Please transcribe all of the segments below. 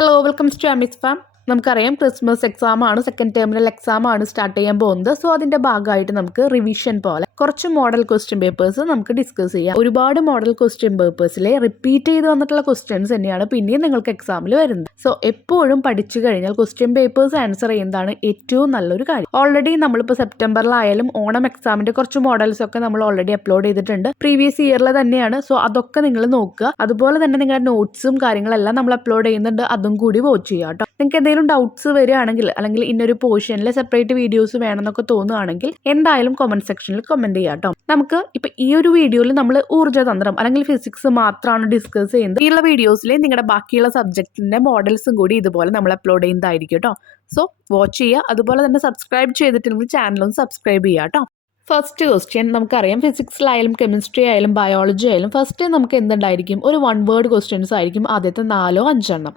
Hello welcomes to Ami's farm. നമുക്കറിയാം Christmas എക്സാമാണ്, second terminal എക്സാമാണ് സ്റ്റാർട്ട് ചെയ്യാൻ പോകുന്നത്. സോ അതിൻ്റെ ഭാഗമായിട്ട് നമുക്ക് റിവിഷൻ പോലെ കുറച്ച് മോഡൽ ക്വസ്റ്റ്യൻ പേപ്പേഴ്സ് നമുക്ക് ഡിസ്കസ് ചെയ്യാം. ഒരുപാട് മോഡൽ ക്വസ്റ്റ്യൻ പേപ്പേഴ്സിലെ റിപ്പീറ്റ് ചെയ്ത് വന്നിട്ടുള്ള ക്വസ്റ്റ്യൻസ് തന്നെയാണ് പിന്നെയും നിങ്ങൾക്ക് എക്സാമിൽ വരുന്നത്. സോ എപ്പോഴും പഠിച്ചു കഴിഞ്ഞാൽ ക്വസ്റ്റ്യൻ പേപ്പേഴ്സ് ആൻസർ ചെയ്യുന്നതാണ് ഏറ്റവും നല്ലൊരു കാര്യം. ഓൾറെഡി നമ്മളിപ്പോൾ സെപ്റ്റംബറിലായാലും ഓണം എക്സാമിൻ്റെ കുറച്ച് മോഡൽസ് ഒക്കെ നമ്മൾ ഓൾറെഡി അപ്ലോഡ് ചെയ്തിട്ടുണ്ട്. പ്രീവിയസ് ഇയറിൽ തന്നെയാണ്. സോ അതൊക്കെ നിങ്ങൾ നോക്കുക. അതുപോലെ തന്നെ നിങ്ങളുടെ നോട്ട്സും കാര്യങ്ങളെല്ലാം നമ്മൾ അപ്ലോഡ് ചെയ്യുന്നുണ്ട്. അതും കൂടി വാച്ച് ചെയ്യുക കേട്ടോ. നിങ്ങൾക്ക് എന്തെങ്കിലും ഡൗട്ട്സ് വരികയാണെങ്കിൽ അല്ലെങ്കിൽ ഇന്നൊരു പോർഷനിൽ സെപ്പറേറ്റ് വീഡിയോസ് വേണമെന്നൊക്കെ തോന്നുകയാണെങ്കിൽ എന്തായാലും കമന്റ് സെക്ഷനിൽ കമന്റ് ചെയ്യാം കേട്ടോ. നമുക്ക് ഇപ്പൊ ഈ ഒരു വീഡിയോയിൽ നമ്മൾ ഊർജ്ജതന്ത്രം അല്ലെങ്കിൽ ഫിസിക്സ് മാത്രമാണ് ഡിസ്കസ് ചെയ്യുന്നത്. ഈ വീഡിയോസിൽ നിങ്ങളുടെ ബാക്കിയുള്ള സബ്ജക്റ്റിന്റെ മോഡൽസും കൂടി ഇതുപോലെ നമ്മൾ അപ്ലോഡ് ചെയ്യുന്നതായിരിക്കും കേട്ടോ. സോ വാച്ച് ചെയ്യുക. അതുപോലെ തന്നെ സബ്സ്ക്രൈബ് ചെയ്തിട്ടുണ്ടെങ്കിൽ ചാനലും സബ്സ്ക്രൈബ് ചെയ്യുക കേട്ടോ. ഫസ്റ്റ് ക്വസ്റ്റ്യൻ നമുക്കറിയാം, ഫിസിക്സിലായാലും കെമിസ്ട്രി ആയാലും ബയോളജി ആയാലും ഫസ്റ്റ് നമുക്ക് എന്തുണ്ടായിരിക്കും, ഒരു 1 വേർഡ് ക്വസ്റ്റ്യൻസ് ആയിരിക്കും ആദ്യത്തെ 4-5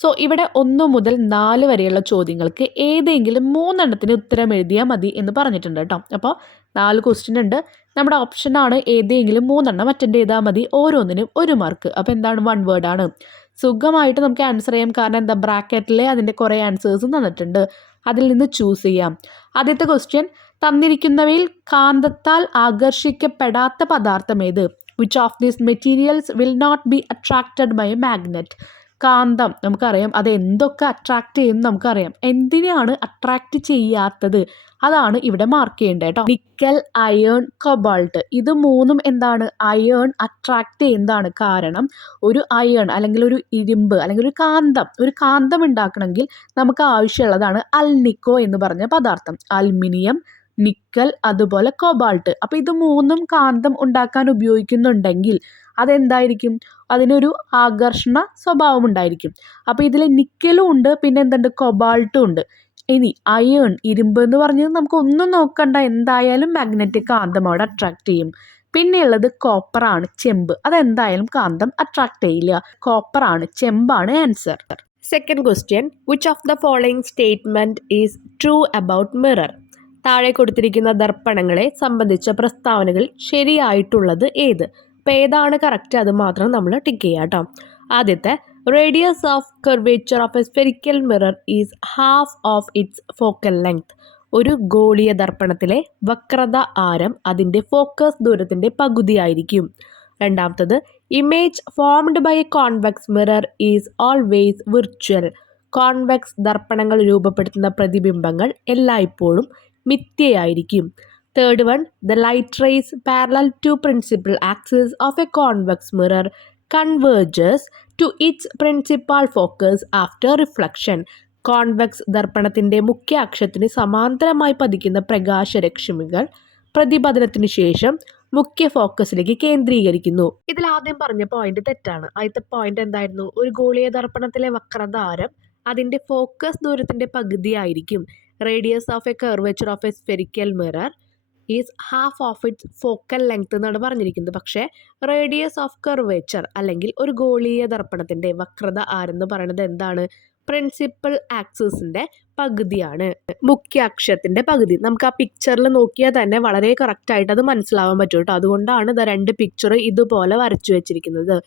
സോ ഇവിടെ 1 മുതൽ 4 വരെയുള്ള ചോദ്യങ്ങൾക്ക് ഏതെങ്കിലും 3 എണ്ണത്തിന് ഉത്തരം എഴുതിയാൽ മതി എന്ന് പറഞ്ഞിട്ടുണ്ട് കേട്ടോ. അപ്പോൾ 4 ക്വസ്റ്റ്യൻ ഉണ്ട്. നമ്മുടെ ഓപ്ഷനാണ് ഏതെങ്കിലും 3 എണ്ണം അറ്റൻഡ് ചെയ്താൽ മതി, ഓരോന്നിനും 1 മാർക്ക്. അപ്പോൾ എന്താണ്, 1 വേർഡാണ്. സുഖമായിട്ട് നമുക്ക് ആൻസർ ചെയ്യാം. കാരണം എന്താ, ബ്രാക്കറ്റിൽ അതിൻ്റെ കുറേ ആൻസേഴ്സ് തന്നിട്ടുണ്ട്, അതിൽ നിന്ന് ചൂസ് ചെയ്യാം. ആദ്യത്തെ ക്വസ്റ്റ്യൻ, തന്നിരിക്കുന്നവയിൽ കാന്തത്താൽ ആകർഷിക്കപ്പെടാത്ത പദാർത്ഥം ഏത്? Which of these materials will not be attracted by a magnet? കാന്തം നമുക്കറിയാം, അത് എന്തൊക്കെ അട്രാക്റ്റ് ചെയ്യുമെന്ന് നമുക്കറിയാം. എന്തിനാണ് അട്രാക്റ്റ് ചെയ്യാത്തത്, അതാണ് ഇവിടെ മാർക്ക് ചെയ്യേണ്ടത് കേട്ടോ. നിക്കൽ, അയേൺ, കൊബാൾട്ട്, ഇത് 3ഉം എന്താണ്, അയേൺ അട്രാക്റ്റ് ചെയ്യുന്നതാണ്. കാരണം ഒരു അയേൺ അല്ലെങ്കിൽ ഒരു ഇരുമ്പ് അല്ലെങ്കിൽ ഒരു കാന്തം ഉണ്ടാക്കണമെങ്കിൽ നമുക്ക് ആവശ്യമുള്ളതാണ് അൽനിക്കോ എന്ന് പറഞ്ഞ പദാർത്ഥം. അലുമിനിയം, നിക്കൽ, അതുപോലെ കൊബാൾട്ട്. അപ്പോൾ ഇത് 3ഉം കാന്തം ഉണ്ടാക്കാൻ ഉപയോഗിക്കുന്നുണ്ടെങ്കിൽ അതെന്തായിരിക്കും, അതിനൊരു ആകർഷണ സ്വഭാവം ഉണ്ടായിരിക്കും. അപ്പോൾ ഇതിൽ നിക്കലും ഉണ്ട്, പിന്നെ എന്തുണ്ട്, കൊബാൾട്ടും ഉണ്ട്. ഇനി അയേൺ, ഇരുമ്പ് എന്ന് പറഞ്ഞത് നമുക്ക് ഒന്നും നോക്കണ്ട, എന്തായാലും മാഗ്നറ്റിക് കാന്തം അവിടെ അട്രാക്ട് ചെയ്യും. പിന്നെയുള്ളത് കോപ്പറാണ്, ചെമ്പ്. അതെന്തായാലും കാന്തം അട്രാക്ട് ചെയ്യില്ല. കോപ്പറാണ്, ചെമ്പാണ് answer. Second question, which of the following statement is true about mirror? താഴെ കൊടുത്തിരിക്കുന്ന ദർപ്പണങ്ങളെ സംബന്ധിച്ച പ്രസ്താവനകൾ ശരിയായിട്ടുള്ളത് ഏത്? അപ്പോൾ ഏതാണ് കറക്റ്റ് അത് മാത്രം നമ്മൾ ടിക്ക് ചെയ്യാം കേട്ടോ. ആദ്യത്തെ, radius of curvature of a spherical mirror is half of its focal length. ഒരു ഗോളീയ ദർപ്പണത്തിലെ വക്രത ആരം അതിൻ്റെ ഫോക്കസ് ദൂരത്തിൻ്റെ പകുതിയായിരിക്കും. രണ്ടാമത്തത്, image formed by a convex mirror is always virtual. Convex ദർപ്പണങ്ങൾ രൂപപ്പെടുത്തുന്ന പ്രതിബിംബങ്ങൾ എല്ലായ്പ്പോഴും മിഥ്യയായിരിക്കും. Third one, the light rays parallel to principal axis of a convex mirror converges to its principal focus after reflection. Convex ദർപ്പണത്തിൻ്റെ മുഖ്യ അക്ഷത്തിന് സമാന്തരമായി പതിക്കുന്ന പ്രകാശരശ്മികൾ പ്രതിപതനത്തിനു ശേഷം മുഖ്യ ഫോക്കസിലേക്ക് കേന്ദ്രീകരിക്കുന്നു. ഇതിൽ ആദ്യം പറഞ്ഞ പോയിന്റ് തെറ്റാണ്. ആദ്യത്തെ പോയിന്റ് എന്തായിരുന്നു, ഒരു ഗോളീയ ദർപ്പണത്തിലെ വക്രത ആരം അതിൻ്റെ ഫോക്കസ് ദൂരത്തിൻ്റെ പകുതിയായിരിക്കും. Radius of a curvature of a spherical mirror is half of its focal length എന്നാണ് പറഞ്ഞിരിക്കുന്നത്. പക്ഷേ റേഡിയസ് ഓഫ് കർവേച്ചർ അല്ലെങ്കിൽ ഒരു ഗോളീയ ദർപ്പണത്തിൻ്റെ വക്രത ആരെന്ന് പറയുന്നത് എന്താണ്, പ്രിൻസിപ്പൽ ആക്സിസിൻ്റെ പകുതിയാണ്, മുഖ്യ അക്ഷത്തിൻ്റെ പകുതി. നമുക്ക് ആ പിക്ചറിൽ നോക്കിയാൽ തന്നെ വളരെ കറക്റ്റായിട്ട് അത് മനസ്സിലാവാൻ പറ്റും കേട്ടോ. അതുകൊണ്ടാണ് 2 പിക്ചർ ഇതുപോലെ വരച്ചു വെച്ചിരിക്കുന്നത്.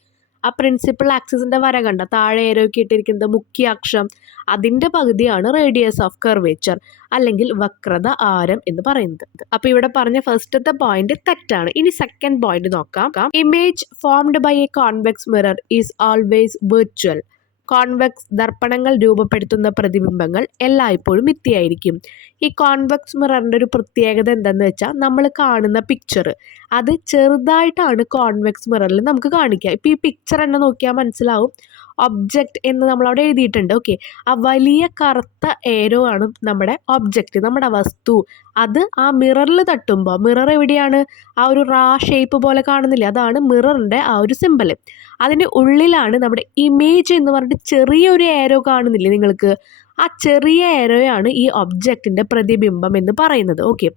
ആ പ്രിൻസിപ്പൽ ആക്സിസിൻ്റെ വര കണ്ട താഴെ ഏരോക്കി ഇട്ടിരിക്കുന്നത് മുഖ്യ അക്ഷം, അതിൻ്റെ പകുതിയാണ് റേഡിയസ് ഓഫ് കർവേച്ചർ അല്ലെങ്കിൽ വക്രത ആരം എന്ന് പറയുന്നത്. അപ്പോൾ ഇവിടെ പറഞ്ഞ ഫസ്റ്റത്തെ പോയിന്റ് തെറ്റാണ്. ഇനി സെക്കൻഡ് പോയിന്റ് നോക്കാം. Image formed by a convex mirror is always virtual. Convex ദർപ്പണങ്ങൾ രൂപപ്പെടുത്തുന്ന പ്രതിബിംബങ്ങൾ എല്ലായ്പ്പോഴും മിഥ്യയായിരിക്കും. ഈ കോൺവെക്സ് മിററിൻ്റെ ഒരു പ്രത്യേകത എന്താണെന്ന് വെച്ചാൽ, നമ്മൾ കാണുന്ന പിക്ചർ അത് ചെറുതായിട്ടാണ് കോൺവെക്സ് മിററിൽ നമുക്ക് കാണിക്കുക. ഇപ്പോൾ ഈ പിക്ചർ തന്നെ നോക്കിയാൽ മനസ്സിലാവും, ഒബ്ജക്റ്റ് എന്ന് നമ്മളവിടെ എഴുതിയിട്ടുണ്ട്. ഓക്കെ, ആ വലിയ കറുത്ത ഏരോ ആണ് നമ്മുടെ ഒബ്ജക്റ്റ്, നമ്മുടെ വസ്തു. അത് ആ മിററിൽ തട്ടുമ്പോൾ, മിറർ എവിടെയാണ്, ആ ഒരു ഷേപ്പ് പോലെ കാണുന്നില്ല, അതാണ് മിററിൻ്റെ ആ ഒരു സിമ്പൽ. അതിൻ്റെ ഉള്ളിലാണ് നമ്മുടെ ഇമേജ് എന്ന് പറഞ്ഞിട്ട് ചെറിയൊരു ഏരോ കാണുന്നില്ലേ നിങ്ങൾക്ക്, ആ ചെറിയ ഏരോയാണ് ഈ ഒബ്ജക്റ്റിൻ്റെ പ്രതിബിംബം എന്ന് പറയുന്നത്. ഓക്കെ,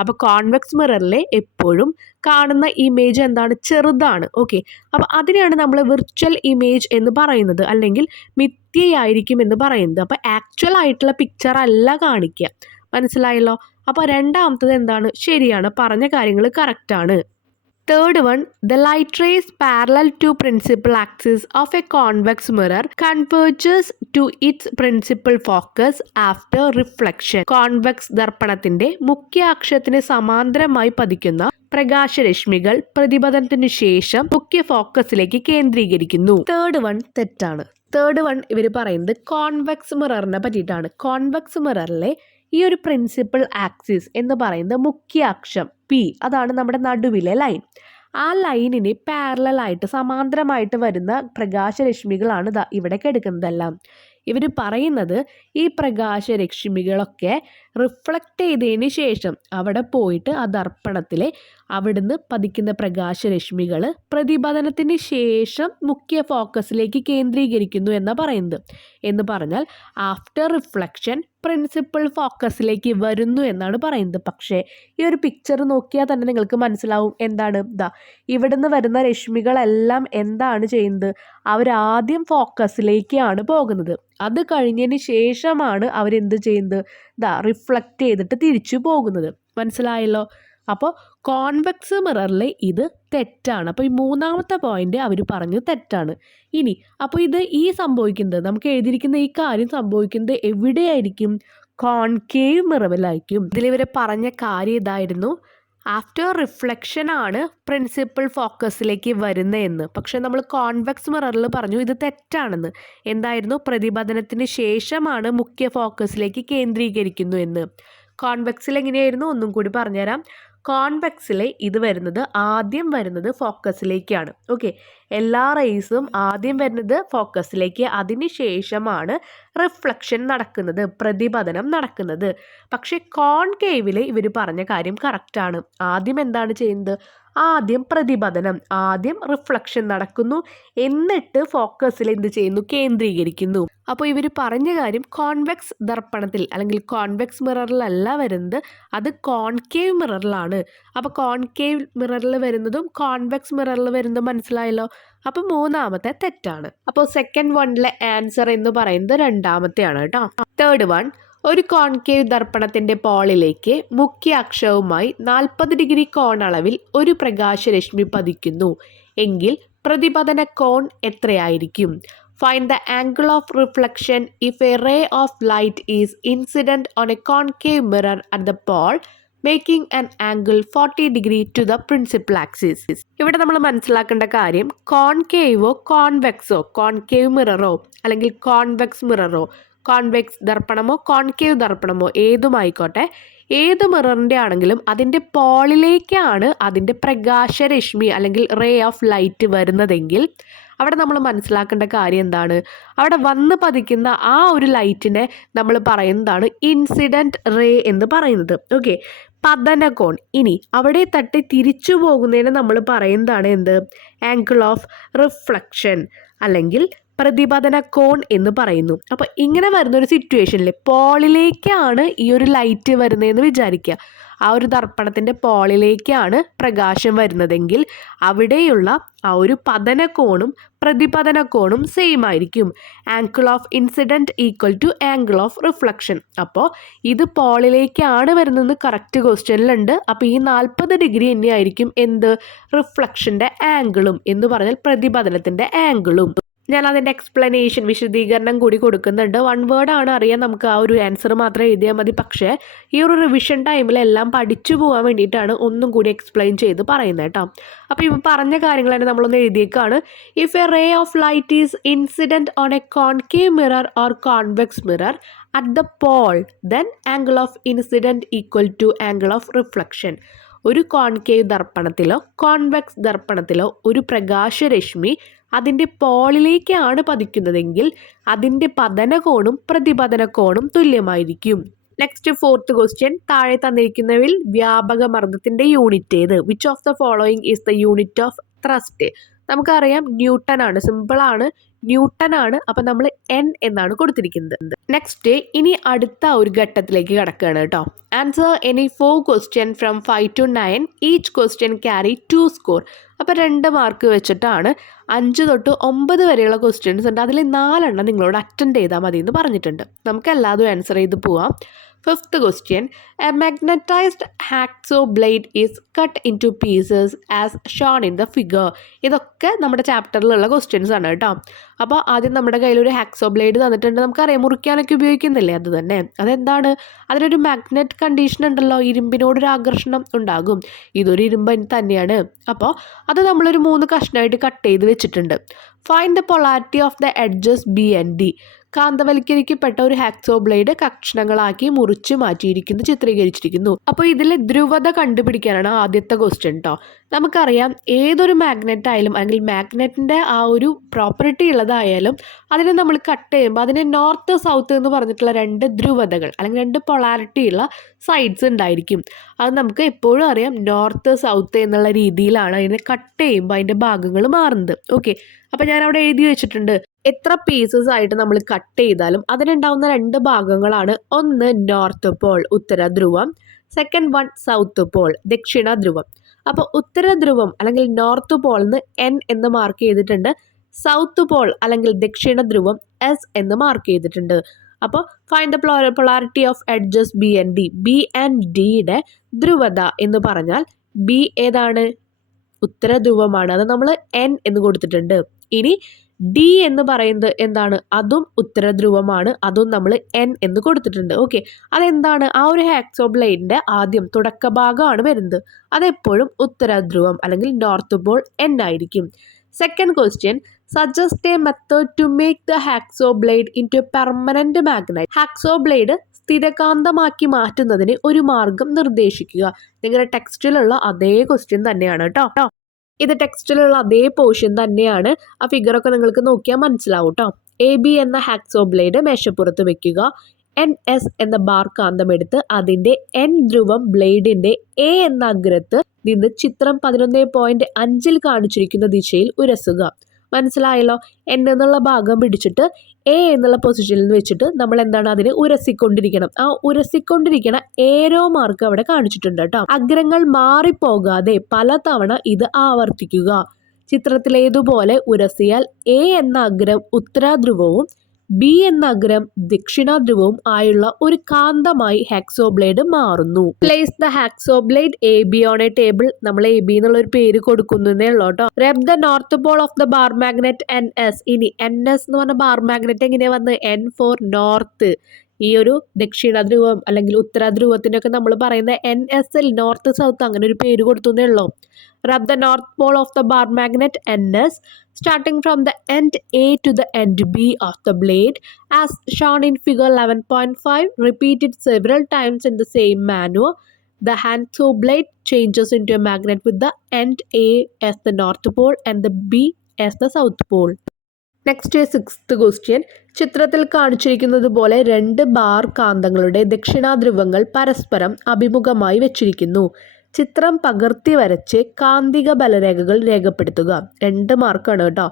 അപ്പോൾ കോൺവെക്സ് മിററിലെ എപ്പോഴും കാണുന്ന ഇമേജ് എന്താണ്, ചെറുതാണ്. ഓക്കെ, അപ്പോൾ അതിനെയാണ് നമ്മൾ വിർച്വൽ ഇമേജ് എന്ന് പറയുന്നത്, അല്ലെങ്കിൽ മിഥ്യയായിരിക്കും എന്ന് പറയുന്നത്. അപ്പോൾ ആക്ച്വൽ ആയിട്ടുള്ള പിക്ചർ അല്ല കാണിക്കുക. മനസ്സിലായല്ലോ? അപ്പോൾ രണ്ടാമത്തത് എന്താണ്, ശരിയാണ്, പറഞ്ഞ കാര്യങ്ങൾ കറക്റ്റാണ്. Third one, the light rays parallel to principal axis of a convex mirror converges to its principal focus after reflection. Convex ദർപ്പണത്തിന്റെ മുഖ്യ അക്ഷത്തിന് സമാന്തരമായി പതിക്കുന്ന പ്രകാശരശ്മികൾ പ്രതിപതനത്തിനു ശേഷം മുഖ്യ ഫോക്കസിലേക്ക് കേന്ദ്രീകരിക്കുന്നു. തേർഡ് വൺ തെറ്റാണ്. തേർഡ് വൺ ഇവർ പറയുന്നത് കോൺവെക്സ് മിററിനെ പറ്റിയിട്ടാണ്. കോൺവെക്സ് മിററിലെ ഈ ഒരു പ്രിൻസിപ്പൽ ആക്സിസ് എന്ന് പറയുന്നത് മുഖ്യ അക്ഷം പി, അതാണ് നമ്മുടെ നടുവിലെ ലൈൻ. ആ ലൈനിന് പാരലായിട്ട് സമാന്തരമായിട്ട് വരുന്ന പ്രകാശരശ്മികളാണ് ഇവിടെ എടുക്കുന്നതെല്ലാം. ഇവർ പറയുന്നത് ഈ പ്രകാശരശ്മികളൊക്കെ റിഫ്ലക്റ്റ് ചെയ്തതിന് ശേഷം അവിടെ പോയിട്ട് ആ ദർപ്പണത്തിലെ അവിടുന്ന് പതിക്കുന്ന പ്രകാശരശ്മികൾ പ്രതിപതനത്തിന് ശേഷം മുഖ്യ ഫോക്കസിലേക്ക് കേന്ദ്രീകരിക്കുന്നു എന്നാണ് പറയുന്നത്. എന്ന് പറഞ്ഞാൽ ആഫ്റ്റർ റിഫ്ലക്ഷൻ പ്രിൻസിപ്പൽ ഫോക്കസിലേക്ക് വരുന്നു എന്നാണ് പറയുന്നത്. പക്ഷേ ഈ ഒരു പിക്ചർ നോക്കിയാൽ തന്നെ നിങ്ങൾക്ക് മനസ്സിലാവും എന്താണ് ഇവിടുന്ന് വരുന്ന രശ്മികളെല്ലാം എന്താണ് ചെയ്യുന്നത്, അവരാദ്യം ഫോക്കസിലേക്കാണ് പോകുന്നത്. അത് കഴിഞ്ഞതിന് ശേഷമാണ് അവരെന്ത് ചെയ്യുന്നത്, റിഫ്ലക്റ്റ് ചെയ്തിട്ട് തിരിച്ചു പോകുന്നത്. മനസ്സിലായല്ലോ? അപ്പോൾ കോൺവെക്സ് മിററിൽ ഇത് തെറ്റാണ്. അപ്പോൾ ഈ മൂന്നാമത്തെ പോയിന്റ് അവർ പറഞ്ഞു തെറ്റാണ്. ഇനി അപ്പോൾ ഇത് സംഭവിക്കുന്നത്, നമുക്ക് എഴുതിയിരിക്കുന്ന ഈ കാര്യം സംഭവിക്കുന്നത് എവിടെയായിരിക്കും? കോൺകേവ് മിററിലായിരിക്കും. ഇതിലിവർ പറഞ്ഞ കാര്യം ഇതായിരുന്നു, ആഫ്റ്റർ റിഫ്ലക്ഷൻ ആണ് പ്രിൻസിപ്പൽ ഫോക്കസിലേക്ക് വരുന്നതെന്ന്. പക്ഷെ നമ്മൾ കോൺവെക്സ് മിററിൽ പറഞ്ഞു ഇത് തെറ്റാണെന്ന്. എന്തായിരുന്നു? പ്രതിപതനത്തിന് ശേഷമാണ് മുഖ്യ ഫോക്കസിലേക്ക് കേന്ദ്രീകരിക്കുന്നു എന്ന്. കോൺവെക്സിൽ എങ്ങനെയായിരുന്നു? ഒന്നും കൂടി പറഞ്ഞുതരാം. കോൺവെക്സിൽ ഇത് ആദ്യം വരുന്നത് ഫോക്കസിലേക്കാണ്. ഓക്കെ, എല്ലാ റേസും ആദ്യം വരുന്നത് ഫോക്കസിലേക്ക്, അതിന് ശേഷമാണ് റിഫ്ലക്ഷൻ നടക്കുന്നത്, പ്രതിപതനം നടക്കുന്നത്. പക്ഷെ കോൺകേവിൽ ഇവർ പറഞ്ഞ കാര്യം കറക്റ്റാണ്. ആദ്യം എന്താണ് ചെയ്യുന്നത്? ആദ്യം പ്രതിപതനം, ആദ്യം റിഫ്ലക്ഷൻ നടക്കുന്നു, എന്നിട്ട് ഫോക്കസിൽ എന്ത് ചെയ്യുന്നു? കേന്ദ്രീകരിക്കുന്നു. അപ്പോൾ ഇവർ പറഞ്ഞ കാര്യം കോൺവെക്സ് ദർപ്പണത്തിൽ അല്ലെങ്കിൽ കോൺവെക്സ് മിററിലല്ല വരുന്നത്, അത് കോൺകേവ് മിററിലാണ്. അപ്പോൾ കോൺകേവ് മിററിൽ വരുന്നതും കോൺവെക്സ് മിററിൽ വരുന്നതും മനസ്സിലായല്ലോ. അപ്പോൾ മൂന്നാമത്തെ തെറ്റാണ്. അപ്പോൾ സെക്കൻഡ് വണ്ണിലെ ആൻസർ എന്ന് പറയുന്നത് രണ്ടാമത്തെയാണ് കേട്ടോ. തേർഡ് വൺ, ഒരു കോൺകേവ് ദർപ്പണത്തിന്റെ പോളിലേക്ക് മുഖ്യ അക്ഷവുമായി 40 ഡിഗ്രി കോണളവിൽ ഒരു പ്രകാശരശ്മി പതിക്കുന്നു എങ്കിൽ പ്രതിപതന കോൺ എത്രയായിരിക്കും? Find the angle of reflection if a ray of light is incident on a concave mirror at the pole, making an angle 40 degree to the principal axis. ഇവിടെ നമ്മൾ മനസ്സിലാക്കേണ്ട കാര്യം, കോൺകേവോ കോൺവെക്സോ, കോൺകേവ് മിററോ അല്ലെങ്കിൽ കോൺവെക്സ് മിററോ, കോൺവെക്സ് ദർപ്പണമോ കോൺകേവ് ദർപ്പണമോ ഏതുമായിക്കോട്ടെ, ഏത് മിററിൻ്റെ ആണെങ്കിലും അതിൻ്റെ പോളിലേക്കാണ് അതിൻ്റെ പ്രകാശരശ്മി അല്ലെങ്കിൽ റേ ഓഫ് ലൈറ്റ് വരുന്നതെങ്കിൽ അവിടെ നമ്മൾ മനസ്സിലാക്കേണ്ട കാര്യം എന്താണ്? അവിടെ വന്ന് പതിക്കുന്ന ആ ഒരു ലൈറ്റിനെ നമ്മൾ പറയുന്നതാണ് ഇൻസിഡൻറ്റ് റേ എന്ന് പറയുന്നത്. ഓക്കെ, പതനകോൺ. ഇനി അവിടെ തട്ടി തിരിച്ചു പോകുന്നതിന് നമ്മൾ പറയുന്നതാണ് എന്ത്? ആംഗിൾ ഓഫ് റിഫ്ലക്ഷൻ അല്ലെങ്കിൽ പ്രതിപതന കോൺ എന്ന് പറയുന്നു. അപ്പോൾ ഇങ്ങനെ വരുന്നൊരു സിറ്റുവേഷനിൽ പോളിലേക്കാണ് ഈ ഒരു ലൈറ്റ് വരുന്നതെന്ന് വിചാരിക്കുക. ആ ഒരു ദർപ്പണത്തിൻ്റെ പോളിലേക്കാണ് പ്രകാശം വരുന്നതെങ്കിൽ അവിടെയുള്ള ആ ഒരു പതനകോണും പ്രതിപതനകോണും സെയിം ആയിരിക്കും. Angle of incident equal to angle of reflection. അപ്പോൾ ഇത് പോളിലേക്കാണ് വരുന്നത് കറക്റ്റ് ക്വസ്റ്റ്യനിലുണ്ട്. അപ്പോൾ ഈ 40 ഡിഗ്രി തന്നെയായിരിക്കും എന്ത്? റിഫ്ലക്ഷൻ്റെ ആംഗിളും എന്ന് പറഞ്ഞാൽ പ്രതിപതനത്തിൻ്റെ ആംഗിളും. ഞാൻ അതിൻ്റെ എക്സ്പ്ലനേഷൻ വിശദീകരണം കൂടി കൊടുക്കുന്നുണ്ട്. വൺ വേർഡ് ആണ് അറിയാൻ, നമുക്ക് ആ ഒരു ആൻസർ മാത്രം എഴുതിയാൽ മതി. പക്ഷേ ഈ ഒരു റിവിഷൻ ടൈമിൽ എല്ലാം പഠിച്ചു പോകാൻ വേണ്ടിയിട്ടാണ് ഒന്നും കൂടി എക്സ്പ്ലെയിൻ ചെയ്ത് പറയുന്നത് കേട്ടോ. അപ്പോൾ ഇപ്പോൾ പറഞ്ഞ കാര്യങ്ങൾ തന്നെ നമ്മളൊന്ന് എഴുതിയേക്കാണ്. If a ray of light is incident on a concave mirror or convex mirror at the pole, then angle of incident equal to angle of reflection. ഒരു കോൺകേവ് ദർപ്പണത്തിലോ കോൺവെക്സ് ദർപ്പണത്തിലോ ഒരു പ്രകാശരശ്മി അതിൻ്റെ പോളിലേക്കാണ് പതിക്കുന്നതെങ്കിൽ അതിൻ്റെ പതനകോണും പ്രതിപതനകോണും തുല്യമായിരിക്കും. നെക്സ്റ്റ് ഫോർത്ത് ക്വസ്റ്റ്യൻ, താഴെ തന്നിരിക്കുന്നവയിൽ വ്യാപക മർദ്ദത്തിൻ്റെ യൂണിറ്റ് ഏത്? Which of the following is the unit of thrust? നമുക്കറിയാം ന്യൂട്ടൺ ആണ്, സിമ്പിളാണ്, ന്യൂട്ടൺ ആണ്. അപ്പം നമ്മൾ N എന്നാണ് കൊടുത്തിരിക്കുന്നത്. നെക്സ്റ്റ് ഇനി അടുത്ത ഒരു ഘട്ടത്തിലേക്ക് കിടക്കുകയാണ് കേട്ടോ. Answer any 4 question from 5 to 9. Each question carry 2 score. അപ്പോൾ 2 മാർക്ക് വെച്ചിട്ടാണ് 5 തൊട്ട് 9 വരെയുള്ള ക്വസ്റ്റ്യൻസ് ഉണ്ട്. അതിൽ 4 നിങ്ങളോട് അറ്റൻഡ് ചെയ്താൽ മതി എന്ന് പറഞ്ഞിട്ടുണ്ട്. നമുക്ക് എല്ലാതും ആൻസർ ചെയ്ത് പോവാം. Fifth question, a magnetized hacksaw blade is cut into pieces as shown in the figure. ഇതൊക്കെ നമ്മുടെ ചാപ്റ്ററിലുള്ള ക്വസ്റ്റ്യൻസ് ആണ് കേട്ടോ. അപ്പോൾ ആദ്യം നമ്മുടെ കയ്യിൽ ഒരു ഹാക്സോ ബ്ലേഡ് തന്നിട്ടുണ്ട്, നമുക്കറിയാം മുറിക്കാനൊക്കെ ഉപയോഗിക്കുന്നില്ലേ, അത് തന്നെ. അതെന്താണ്, അതിനൊരു മാഗ്നറ്റ് കണ്ടീഷൻ ഉണ്ടല്ലോ, ഇരുമ്പിനോടൊരു ആകർഷണം ഉണ്ടാകും. ഇതൊരു ഇരുമ്പ് തന്നെയാണ്. അപ്പോൾ അത് നമ്മളൊരു 3 കഷ്ണമായിട്ട് കട്ട് ചെയ്ത് വെച്ചിട്ടുണ്ട്. Find the polarity of the edges B and D. കാന്തവൽക്കരിക്കപ്പെട്ട ഒരു ഹാക്സോ ബ്ലേഡ് കഷ്ണങ്ങളാക്കി മുറിച്ച് മാറ്റിയിരിക്കുന്നു, ചിത്രീകരിച്ചിരിക്കുന്നു. അപ്പോൾ ഇതിൽ ധ്രുവത കണ്ടുപിടിക്കാനാണ് ആദ്യത്തെ ക്വസ്റ്റ്യൻ കേട്ടോ. നമുക്കറിയാം ഏതൊരു മാഗ്നറ്റ് ആയാലും അല്ലെങ്കിൽ മാഗ്നറ്റിൻ്റെ ആ ഒരു പ്രോപ്പർട്ടി ഉള്ളതായാലും അതിനെ നമ്മൾ കട്ട് ചെയ്യുമ്പോൾ അതിന് നോർത്ത് സൗത്ത് എന്ന് പറഞ്ഞിട്ടുള്ള 2 ധ്രുവതകൾ അല്ലെങ്കിൽ 2 പൊളാരിറ്റി ഉള്ള സൈഡ്സ് ഉണ്ടായിരിക്കും. അത് നമുക്ക് എപ്പോഴും അറിയാം, നോർത്ത് സൗത്ത് എന്നുള്ള രീതിയിലാണ് അതിനെ കട്ട് ചെയ്യുമ്പോൾ അതിൻ്റെ ഭാഗങ്ങൾ മാറുന്നത്. ഓക്കെ, അപ്പോൾ ഞാൻ അവിടെ എഴുതി വെച്ചിട്ടുണ്ട്, എത്ര പീസസ് ആയിട്ട് നമ്മൾ കട്ട് ചെയ്താലും അതിനുണ്ടാവുന്ന 2 ഭാഗങ്ങളാണ്. ഒന്ന് നോർത്ത് പോൾ ഉത്തര ധ്രുവം, സെക്കൻഡ് വൺ സൗത്ത് പോൾ ദക്ഷിണ ധ്രുവം. അപ്പോൾ ഉത്തര ധ്രുവം അല്ലെങ്കിൽ നോർത്ത് പോളിന് N എന്ന് മാർക്ക് ചെയ്തിട്ടുണ്ട്, സൗത്ത് പോൾ അല്ലെങ്കിൽ ദക്ഷിണ ധ്രുവം S എന്ന് മാർക്ക് ചെയ്തിട്ടുണ്ട്. അപ്പോൾ find the polarity of edges B and D. B and ഡിയുടെ ധ്രുവത എന്ന് പറഞ്ഞാൽ ബി ഏതാണ്, ഉത്തര ധ്രുവമാണ്, അത് നമ്മൾ N എന്ന് കൊടുത്തിട്ടുണ്ട്. ഇനി ഡി എന്ന് പറയുന്നത് എന്താണ്, അതും ഉത്തര ധ്രുവമാണ്, അതും നമ്മൾ N എന്ന് കൊടുത്തിട്ടുണ്ട്. ഓക്കെ, അതെന്താണ്, ആ ഒരു ഹാക്സോ ബ്ലേഡിൻ്റെ ആദ്യം തുടക്ക ഭാഗമാണ് വരുന്നത്, അതെപ്പോഴും ഉത്തര ധ്രുവം അല്ലെങ്കിൽ നോർത്ത് പോൾ N ആയിരിക്കും. Second question, suggest a method to make the hacksaw blade into a permanent magnet. Hacksaw blade സ്ഥിരകാന്തമാക്കി മാറ്റുന്നതിന് ഒരു മാർഗം നിർദ്ദേശിക്കുക. നിങ്ങളുടെ ടെക്സ്റ്റിലുള്ള അതേ ക്വസ്റ്റ്യൻ തന്നെയാണ് കേട്ടോ. ഇത് ടെക്സ്റ്റിലുള്ള അതേ പോർഷൻ തന്നെയാണ്. ആ ഫിഗറൊക്കെ നിങ്ങൾക്ക് നോക്കിയാൽ മനസ്സിലാവും കേട്ടോ. AB എന്ന ഹാക്സോ ബ്ലേഡ് മേശപ്പുറത്ത് വെക്കുക. NS എന്ന ബാർ കാന്തം എടുത്ത് അതിൻ്റെ N ധ്രുവം ബ്ലേഡിൻ്റെ A എന്ന അഗ്രത്ത് നിന്ന് ചിത്രം 11.5 കാണിച്ചിരിക്കുന്ന ദിശയിൽ ഉരസുക. മനസ്സിലായല്ലോ, N എന്നുള്ള ഭാഗം പിടിച്ചിട്ട് A എന്നുള്ള പൊസിഷനിൽ നിന്ന് വെച്ചിട്ട് നമ്മൾ എന്താണ് അതിനെ ഉരസിക്കൊണ്ടിരിക്കണം. ആ ഉരസിക്കൊണ്ടിരിക്കണ ഏരോ മാർക്ക് അവിടെ കാണിച്ചിട്ടുണ്ട് കേട്ടോ. അഗ്രങ്ങൾ മാറിപ്പോകാതെ പലതവണ ഇത് ആവർത്തിക്കുക. ചിത്രത്തിലേതുപോലെ ഉരസിയാൽ A എന്ന അഗ്രം ഉത്തരാധ്രുവവും B എന്ന അഗ്രം ദക്ഷിണാധ്രുവവും ആയുള്ള ഒരു കാന്തമായി ഹാക്സോ ബ്ലേഡ് മാറുന്നു. Place the hacksaw blade AB on a table. നമ്മൾ AB എന്നുള്ള ഒരു പേര് കൊടുക്കുന്നേ ഉള്ളൂ കേട്ടോ. Rub the north pole of the bar magnet NS. ഇനി NS എന്ന് പറഞ്ഞ ബാർ മാഗ്നറ്റ് എങ്ങനെയാ വന്ന്, N ഫോർ നോർത്ത്. ഈ ഒരു ദക്ഷിണ ധ്രുവം അല്ലെങ്കിൽ ഉത്തര ധ്രുവത്തിനൊക്കെ നമ്മൾ പറയുന്ന NSL നോർത്ത് സൗത്ത് അങ്ങനെ ഒരു പേര് കൊടുത്തുന്നേ ഉള്ളൂ. Rub the north pole of the bar magnet NS starting from the end A to the end B of the blade as shown in figure 11.5. repeated several times in the same manner. The hacksaw blade changes into a magnet with the end A as the north pole and the B as the south pole. Next 6th question, ചിത്രത്തിൽ കാണിച്ചിരിക്കുന്നത് പോലെ 2 bar കാന്തങ്ങളുടെ ദക്ഷിണാധ്രുവങ്ങൾ പരസ്പരം അഭിമുഖമായി വെച്ചിരിക്കുന്നു. ചിത്രം പകർത്തി വരച്ച് കാന്തിക ബലരേഖകൾ രേഖപ്പെടുത്തുക. 2 മാർക്കാണ് കേട്ടോ.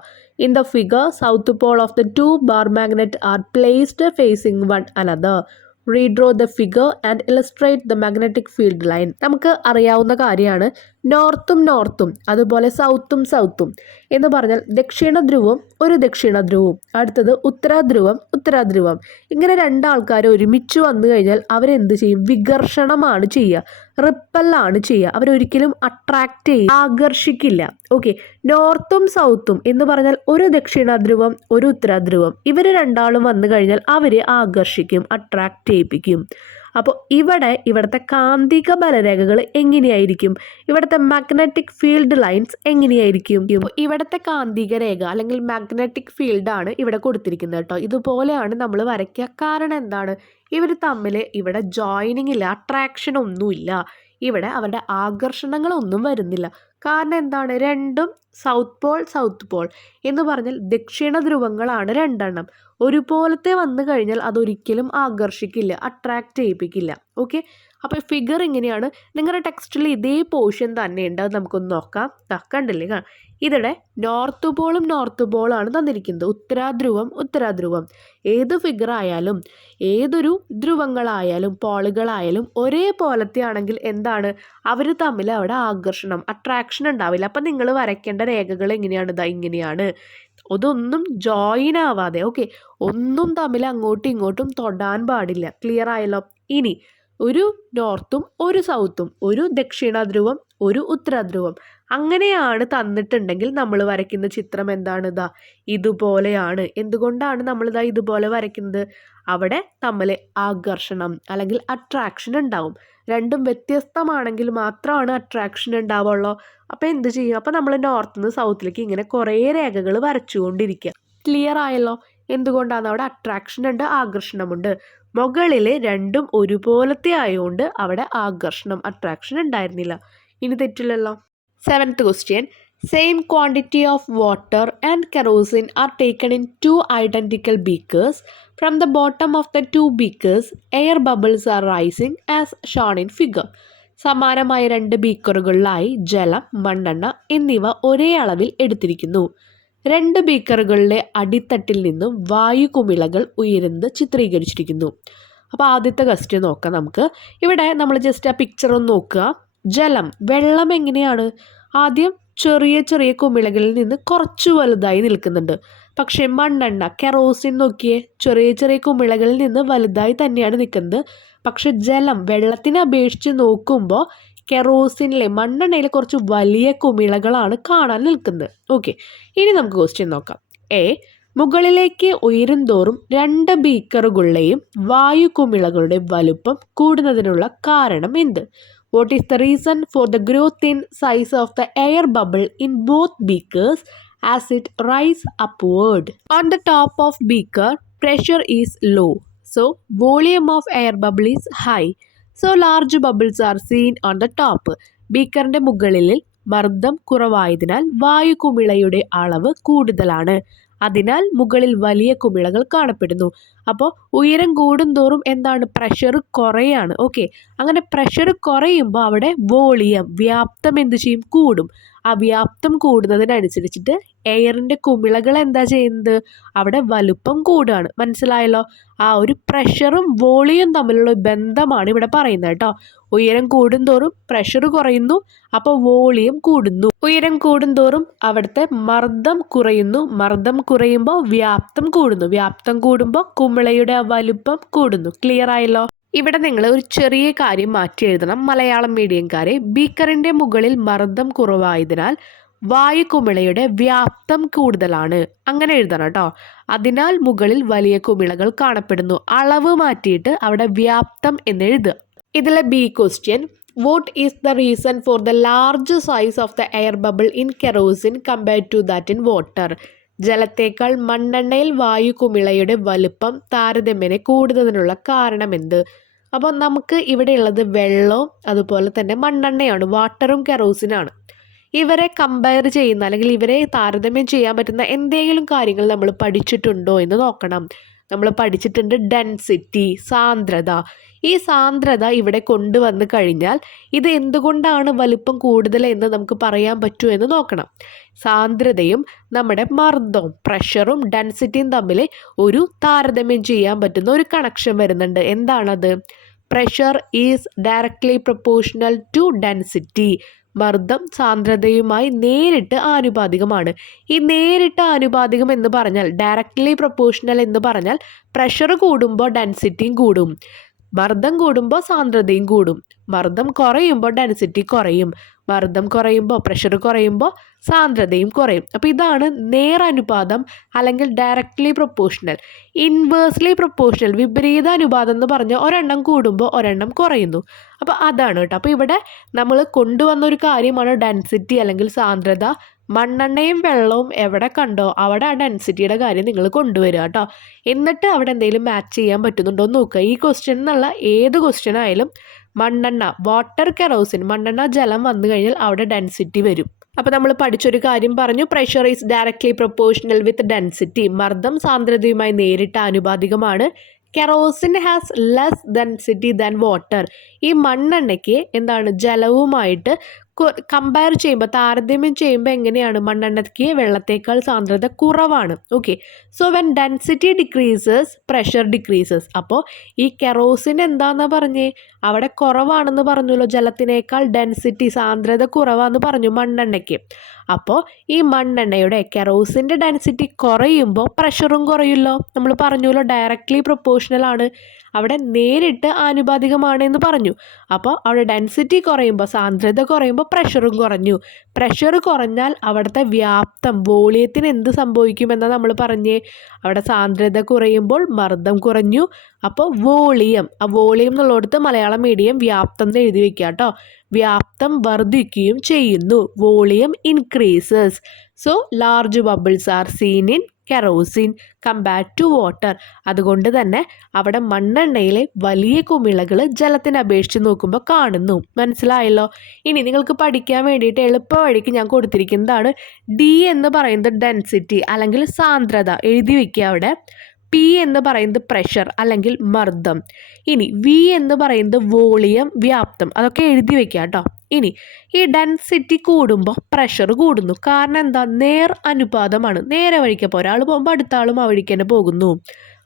In the figure south Paul of the 2 bar magnet are placed facing one another. Redraw the figure and illustrate the magnetic field line. നമുക്ക് അറിയാവുന്ന കാര്യമാണ്, നോർത്തും അതുപോലെ സൗത്തും എന്ന് പറഞ്ഞാൽ ദക്ഷിണ ധ്രുവം ഒരു ദക്ഷിണ ധ്രുവവും അടുത്തത് ഉത്തരാധ്രുവം ഇങ്ങനെ 2 ആൾക്കാർ ഒരുമിച്ച് വന്നു കഴിഞ്ഞാൽ അവരെന്ത് ചെയ്യും, വികർഷണമാണ് ചെയ്യുക, റിപ്പല്ലാണ് ചെയ്യുക. അവരൊരിക്കലും അട്രാക്റ്റ് ചെയ്യും, ആകർഷിക്കില്ല. ഓക്കെ, നോർത്തും സൗത്തും എന്ന് പറഞ്ഞാൽ ഒരു ദക്ഷിണാധ്രുവം ഒരു ഉത്തരാധ്രുവം, ഇവർ 2 ആളും വന്നു കഴിഞ്ഞാൽ അവർ ആകർഷിക്കും, അട്രാക്റ്റ് ചെയ്യിപ്പിക്കും. അപ്പോൾ ഇവിടുത്തെ കാന്തിക ബലരേഖകൾ എങ്ങനെയായിരിക്കും, ഇവിടുത്തെ മാഗ്നറ്റിക് ഫീൽഡ് ലൈൻസ് എങ്ങനെയായിരിക്കും. ഇവിടുത്തെ കാന്തിക രേഖ അല്ലെങ്കിൽ മാഗ്നറ്റിക് ഫീൽഡാണ് ഇവിടെ കൊടുത്തിരിക്കുന്നത് കേട്ടോ. ഇതുപോലെയാണ് നമ്മൾ വരയ്ക്കുക. കാരണം എന്താണ്, ഇവർ തമ്മിൽ ഇവിടെ ജോയിനിങ് ഇല്ല, അട്രാക്ഷൻ ഒന്നുമില്ല, ഇവിടെ അവരുടെ ആകർഷണങ്ങളൊന്നും വരുന്നില്ല. കാരണം എന്താണ്, രണ്ടും സൗത്ത് പോൾ എന്ന് പറഞ്ഞാൽ ദക്ഷിണ ധ്രുവങ്ങളാണ് 2 എണ്ണം. ഒരുപോലത്തെ വന്നു കഴിഞ്ഞാൽ അതൊരിക്കലും ആകർഷിക്കില്ല, അട്രാക്റ്റ് ചെയ്യിപ്പിക്കില്ല. ഓക്കെ, അപ്പോൾ ഫിഗർ ഇങ്ങനെയാണ്. നിങ്ങളുടെ ടെക്സ്റ്റിൽ ഇതേ പോർഷൻ തന്നെ ഉണ്ട്, അത് നമുക്കൊന്ന് നോക്കാം. കണ്ടില്ലേ, ഇതിടെ നോർത്ത് പോളാണ് തന്നിരിക്കുന്നത്, ഉത്തരാധ്രുവം. ഏത് ഫിഗർ ആയാലും ഏതൊരു ധ്രുവങ്ങളായാലും പോളുകളായാലും ഒരേപോലത്തെ ആണെങ്കിൽ എന്താണ്, അവർ തമ്മിൽ അവിടെ ആകർഷണം, അട്രാക്ഷൻ ഉണ്ടാവില്ല. അപ്പം നിങ്ങൾ വരയ്ക്കേണ്ട രേഖകൾ എങ്ങനെയാണ്, ഇങ്ങനെയാണ്. അതൊന്നും ജോയിൻ ആവാതെ, ഓക്കെ, ഒന്നും തമ്മിൽ അങ്ങോട്ടും ഇങ്ങോട്ടും തൊടാൻ പാടില്ല. ക്ലിയർ ആയല്ലോ. ഇനി ഒരു നോർത്തും ഒരു സൗത്തും, ഒരു ദക്ഷിണ ധ്രുവം, ഒരു ഉത്തര ധ്രുവം, അങ്ങനെയാണ് തന്നിട്ടുണ്ടെങ്കിൽ നമ്മൾ വരയ്ക്കുന്ന ചിത്രം എന്താണ്? ഇതുപോലെയാണ്. എന്തുകൊണ്ടാണ് നമ്മളിതാ ഇതുപോലെ വരയ്ക്കുന്നത്? അവിടെ തമ്മിൽ ആകർഷണം അല്ലെങ്കിൽ അട്രാക്ഷൻ ഉണ്ടാവും. രണ്ടും വ്യത്യസ്തമാണെങ്കിൽ മാത്രമാണ് അട്രാക്ഷൻ ഉണ്ടാവുള്ളൂ. അപ്പോൾ എന്ത് ചെയ്യും? അപ്പോൾ നമ്മൾ നോർത്ത് നിന്ന് സൗത്തിലേക്ക് ഇങ്ങനെ കുറേ രേഖകൾ വരച്ചുകൊണ്ടിരിക്കുക. ക്ലിയർ ആയല്ലോ? എന്തുകൊണ്ടാണ്? അവിടെ അട്രാക്ഷൻ ഉണ്ട്, ആകർഷണമുണ്ട്. മുകളിൽ രണ്ടും ഒരുപോലത്തെ ആയതുകൊണ്ട് അവിടെ ആകർഷണം, അട്രാക്ഷൻ ഉണ്ടായിരുന്നില്ല. ഇനി തെറ്റില്ലല്ലോ. 7th question. Same quantity of water and kerosene are taken in 2 identical beakers. From the bottom of the 2 beakers, air bubbles are rising as shown in figure. സമാനമായ 2 ബീക്കറുകളിലായി ജലം, മണ്ണെണ്ണ എന്നിവ ഒരേ അളവിൽ എടുത്തിരിക്കുന്നു. 2 ബീക്കറുകളിലെ അടിത്തട്ടിൽ നിന്നും വായുകുമിളകൾ ഉയരുന്നത് ചിത്രീകരിച്ചിരിക്കുന്നു. അപ്പോൾ ആദ്യത്തെ ക്വസ്റ്റ്യൻ നോക്കാം നമുക്ക്. ഇവിടെ നമ്മൾ ജസ്റ്റ് ആ പിക്ചർ ഒന്ന് നോക്കുക. ജലം, വെള്ളം എങ്ങനെയാണ്? ആദ്യം ചെറിയ ചെറിയ കുമിളകളിൽ നിന്ന് കുറച്ച് വലുതായി നിൽക്കുന്നുണ്ട്. പക്ഷേ മണ്ണെണ്ണ, കെറോസിൻ നോക്കിയേ, ചെറിയ ചെറിയ കുമിളകളിൽ നിന്ന് വലുതായി തന്നെയാണ് നിൽക്കുന്നത്. പക്ഷെ ജലം, വെള്ളത്തിനെ അപേക്ഷിച്ച് നോക്കുമ്പോൾ കെറോസിനിലെ, മണ്ണെണ്ണയിൽ കുറച്ച് വലിയ കുമിളകളാണ് കാണാൻ നിൽക്കുന്നത്. ഓക്കെ, ഇനി നമുക്ക് ക്വസ്റ്റ്യൻ നോക്കാം. മുകളിലേക്ക് ഉയരുന്തോറും 2 ബീക്കറുകളുടെയും വായുകുമിളകളുടെ വലുപ്പം കൂടുന്നതിനുള്ള കാരണം എന്ത്? What is the reason for the growth in size of the air bubble in both beakers as it rise upward? On the top of beaker, pressure is low, so volume of air bubble is high. So large bubbles are seen on the top. ബീക്കറിന്റെ മുകളിൽ മർദ്ദം കുറവായതിനാൽ വായുകുമിളയുടെ അളവ് കൂടുതലാണ്. അതിനാൽ മുകളിൽ വലിയ കുമിളകൾ കാണപ്പെടുന്നു. അപ്പോൾ ഉയരം കൂടുന്തോറും എന്താണ്? പ്രഷർ കുറയാണ്. ഓക്കെ, അങ്ങനെ പ്രഷർ കുറയുമ്പോൾ അവിടെ വോളിയം, വ്യാപ്തം എന്ത് ചെയ്യും? കൂടും. ആ വ്യാപ്തം കൂടുന്നതിനനുസരിച്ചിട്ട് എയറിൻ്റെ കുമിളകൾ എന്താ ചെയ്യുന്നത്? അവിടെ വലുപ്പം കൂടുകയാണ്. മനസ്സിലായല്ലോ? ആ ഒരു പ്രഷറും വോളിയം തമ്മിലുള്ള ബന്ധമാണ് ഇവിടെ പറയുന്നത് കേട്ടോ. ഉയരം കൂടുന്തോറും പ്രഷർ കുറയുന്നു, അപ്പോൾ വോളിയം കൂടുന്നു. ഉയരം കൂടുന്തോറും അവിടുത്തെ മർദ്ദം കുറയുന്നു. മർദ്ദം കുറയുമ്പോൾ വ്യാപ്തം കൂടുന്നു. വ്യാപ്തം കൂടുമ്പോൾ കുമിളയുടെ വലുപ്പം കൂടുന്നു. ക്ലിയർ ആയല്ലോ? ഇവിടെ നിങ്ങൾ ഒരു ചെറിയ കാര്യം മാറ്റി എഴുതണം. മലയാളം മീഡിയംകാരെ, ബീക്കറിൻ്റെ മുകളിൽ മർദ്ദം കുറവായതിനാൽ വായുകുമിളയുടെ വ്യാപ്തം കൂടുതലാണ്. അങ്ങനെ എഴുതണം കേട്ടോ. അതിനാൽ മുകളിൽ വലിയ കുമിളകൾ കാണപ്പെടുന്നു. അളവ് മാറ്റിയിട്ട് അവിടെ വ്യാപ്തം എന്ന് എഴുതുക. ഇതിലെ B question. What is the reason for the large size of the air bubble in kerosene compared to that in water? ജലത്തേക്കാൾ മണ്ണെണ്ണയിൽ വായുകുമിളയുടെ വലുപ്പം താരതമ്യേന കൂടുന്നതിനുള്ള കാരണം എന്ത്? അപ്പോൾ നമുക്ക് ഇവിടെ ഉള്ളത് വെള്ളവും അതുപോലെ തന്നെ മണ്ണെണ്ണയാണ്, വാട്ടറും കെറോസിനാണ്. ഇവരെ കമ്പയർ ചെയ്യുന്ന അല്ലെങ്കിൽ ഇവരെ താരതമ്യം ചെയ്യാൻ പറ്റുന്ന എന്തെങ്കിലും കാര്യങ്ങൾ നമ്മൾ പഠിച്ചിട്ടുണ്ടോ എന്ന് നോക്കണം. നമ്മൾ പഠിച്ചിട്ടുണ്ട് ഡെൻസിറ്റി, സാന്ദ്രത. ഈ സാന്ദ്രത ഇവിടെ കൊണ്ടുവന്ന് കഴിഞ്ഞാൽ ഇത് എന്തുകൊണ്ടാണ് വലുപ്പം കൂടുതൽ എന്ന് നമുക്ക് പറയാൻ പറ്റുമോ എന്ന് നോക്കണം. സാന്ദ്രതയും നമ്മുടെ മർദ്ദവും, പ്രഷറും ഡെൻസിറ്റിയും തമ്മിൽ ഒരു താരതമ്യം ചെയ്യാൻ പറ്റുന്ന ഒരു കണക്ഷൻ വരുന്നുണ്ട്. എന്താണത്? Pressure is directly proportional to density. മർദ്ദം സാന്ദ്രതയുമായി നേരിട്ട് ആനുപാതികമാണ്. ഈ നേരിട്ട് ആനുപാതികം എന്ന് പറഞ്ഞാൽ, ഡയറക്ട്ലി പ്രൊപ്പോർഷണൽ എന്ന് പറഞ്ഞാൽ പ്രഷർ കൂടുമ്പോൾ ഡെൻസിറ്റിയും കൂടും, മർദ്ദം കൂടുമ്പോൾ സാന്ദ്രതയും കൂടും. മർദ്ദം കുറയുമ്പോൾ ഡെൻസിറ്റി കുറയും, മർദ്ദം കുറയുമ്പോൾ പ്രഷർ കുറയുമ്പോൾ സാന്ദ്രതയും കുറയും. അപ്പോൾ ഇതാണ് നേരനുപാതം അല്ലെങ്കിൽ ഡയറക്ട്ലി പ്രൊപ്പോർഷണൽ. ഇൻവേഴ്സ്ലി പ്രൊപ്പോർഷണൽ, വിപരീത അനുപാതം എന്ന് പറഞ്ഞാൽ ഒരെണ്ണം കൂടുമ്പോൾ ഒരെണ്ണം കുറയുന്നു. അപ്പോൾ അതാണ് കേട്ടോ. അപ്പോൾ ഇവിടെ നമ്മൾ കൊണ്ടുവന്നൊരു കാര്യമാണ് ഡെൻസിറ്റി അല്ലെങ്കിൽ സാന്ദ്രത. മണ്ണെണ്ണയും വെള്ളവും എവിടെ കണ്ടോ അവിടെ ആ ഡെൻസിറ്റിയുടെ കാര്യം നിങ്ങൾ കൊണ്ടുവരിക കേട്ടോ. എന്നിട്ട് അവിടെ എന്തെങ്കിലും മാച്ച് ചെയ്യാൻ പറ്റുന്നുണ്ടോ എന്ന് നോക്കുക. ഈ ക്വസ്റ്റ്യൻ എന്നുള്ള ഏത് ക്വസ്റ്റ്യൻ ആയാലും മണ്ണെണ്ണ, വാട്ടർ, കെറോസിൻ, മണ്ണെണ്ണ, ജലം വന്നു കഴിഞ്ഞാൽ അവിടെ ഡെൻസിറ്റി വരും. അപ്പോൾ നമ്മൾ പഠിച്ചൊരു കാര്യം പറഞ്ഞു, pressure is directly proportional with density. മർദ്ദം സാന്ദ്രതയുമായി നേരിട്ട് ആനുപാതികമാണ്. Kerosene has less density than water. ഈ മണ്ണെണ്ണയ്ക്ക് എന്താണ്? ജലവുമായിട്ട് കമ്പയർ ചെയ്യുമ്പോൾ താരതമ്യം ചെയ്യുമ്പോൾ എങ്ങനെയാണ് മണ്ണെണ്ണയ്ക്ക് വെള്ളത്തേക്കാൾ സാന്ദ്രത കുറവാണ്. Okay, so when density decreases pressure decreases. അപ്പോൾ ഈ കെറോസിൻ എന്താണെന്നാ പറഞ്ഞേ, അവിടെ കുറവാണെന്ന് പറഞ്ഞല്ലോ, ജലത്തിനേക്കാൾ ഡെൻസിറ്റി സാന്ദ്രത കുറവാന്ന് പറഞ്ഞു മണ്ണെണ്ണയ്ക്ക്. അപ്പോൾ ഈ മണ്ണെണ്ണയുടെ കെറോസിൻ്റെ ഡെൻസിറ്റി കുറയുമ്പോൾ പ്രഷറും കുറയുമല്ലോ. നമ്മൾ പറഞ്ഞല്ലോ ഡയറക്റ്റ്ലി പ്രൊപ്പോർഷണൽ ആണ്, അവിടെ നേരിട്ട് ആനുപാതികമാണ് എന്ന് പറഞ്ഞു. അപ്പോൾ അവിടെ ഡെൻസിറ്റി കുറയുമ്പോൾ സാന്ദ്രത കുറയുമ്പോൾ പ്രഷറും കുറഞ്ഞു. പ്രഷർ കുറഞ്ഞാൽ അവിടുത്തെ വ്യാപ്തം വോളിയത്തിന് എന്ത് സംഭവിക്കുമെന്നാണ് നമ്മൾ പറഞ്ഞേ, അവിടെ സാന്ദ്രത കുറയുമ്പോൾ മർദ്ദം കുറഞ്ഞു. അപ്പോൾ വോളിയം, ആ വോളിയം എന്നുള്ളിടത്ത് മലയാളം മീഡിയം വ്യാപ്തം എന്ന് എഴുതി വെക്കുക കേട്ടോ. വ്യാപ്തം വർദ്ധിക്കുകയും ചെയ്യുന്നു. Volume increases. So large bubbles are seen in kerosene compared to water. അതുകൊണ്ട് തന്നെ അവിടെ മണ്ണെണ്ണയിലെ വലിയ കുമിളകൾ ജലത്തിനെ അപേക്ഷിച്ച് നോക്കുമ്പോൾ കാണുന്നു. മനസ്സിലായല്ലോ? ഇനി നിങ്ങൾക്ക് പഠിക്കാൻ വേണ്ടിയിട്ട് എളുപ്പ വഴിക്ക് ഞാൻ കൊടുത്തിരിക്കുന്നതാണ് ഡി എന്ന് പറയുന്നത് ഡെൻസിറ്റി അല്ലെങ്കിൽ സാന്ദ്രത എഴുതി വയ്ക്കുക അവിടെ. പി എന്ന് പറയുന്നത് പ്രഷർ അല്ലെങ്കിൽ മർദ്ദം. ഇനി വി എന്ന് പറയുന്നത് വോളിയം വ്യാപ്തം, അതൊക്കെ എഴുതി വെക്കുക കേട്ടോ. ഇനി ഈ ഡെൻസിറ്റി കൂടുമ്പോൾ പ്രഷർ കൂടുന്നു. കാരണം എന്താ, നേർ അനുപാതമാണ്. നേരെ വഴിക്കപ്പോൾ ഒരാൾ പോകുമ്പോൾ അടുത്ത ആളും ആ വഴിക്ക് തന്നെ പോകുന്നു.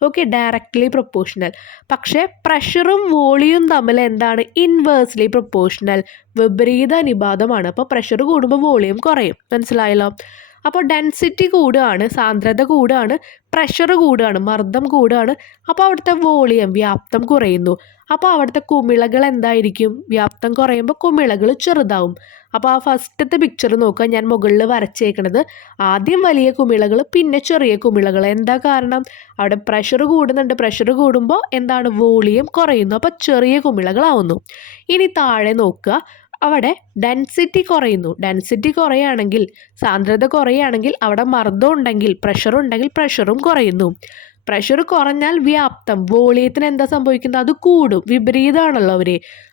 Okay, directly proportional. പക്ഷേ പ്രഷറും വോളിയവും തമ്മിൽ എന്താണ്, ഇൻവേഴ്സ്ലി പ്രൊപ്പോർഷണൽ, വിപരീത അനുപാതമാണ്. അപ്പോൾ പ്രഷർ കൂടുമ്പോൾ വോളിയം കുറയും. മനസ്സിലായല്ലോ? അപ്പോൾ ഡെൻസിറ്റി കൂടുകയാണ്, സാന്ദ്രത കൂടുകയാണ്, പ്രഷർ കൂടുകയാണ്, മർദ്ദം കൂടുകയാണ്. അപ്പോൾ അവിടുത്തെ വോളിയം വ്യാപ്തം കുറയുന്നു. അപ്പോൾ അവിടുത്തെ കുമിളകൾ എന്തായിരിക്കും, വ്യാപ്തം കുറയുമ്പോൾ കുമിളകൾ ചെറുതാവും. അപ്പോൾ ആ ഫസ്റ്റത്തെ പിക്ചർ നോക്കുക, ഞാൻ മുകളിൽ വരച്ചേക്കണത് ആദ്യം വലിയ കുമിളകൾ പിന്നെ ചെറിയ കുമിളകൾ. എന്താ കാരണം, അവിടെ പ്രഷർ കൂടുന്നുണ്ട്. പ്രഷർ കൂടുമ്പോൾ എന്താണ്, വോളിയം കുറയുന്നു. അപ്പോൾ ചെറിയ കുമിളകളാവുന്നു. ഇനി താഴെ നോക്കുക, അവിടെ ഡെൻസിറ്റി കുറയുന്നു. ഡെൻസിറ്റി കുറയുകയാണെങ്കിൽ, സാന്ദ്രത കുറയുകയാണെങ്കിൽ അവിടെ മർദ്ദം ഉണ്ടെങ്കിൽ, പ്രഷർ ഉണ്ടെങ്കിൽ പ്രഷറും കുറയുന്നു. പ്രഷർ കുറഞ്ഞാൽ വ്യാപ്തം വോളിയത്തിന് എന്താ സംഭവിക്കുന്നത്, അത് കൂടും. വിപരീതമാണല്ലോ അവർ.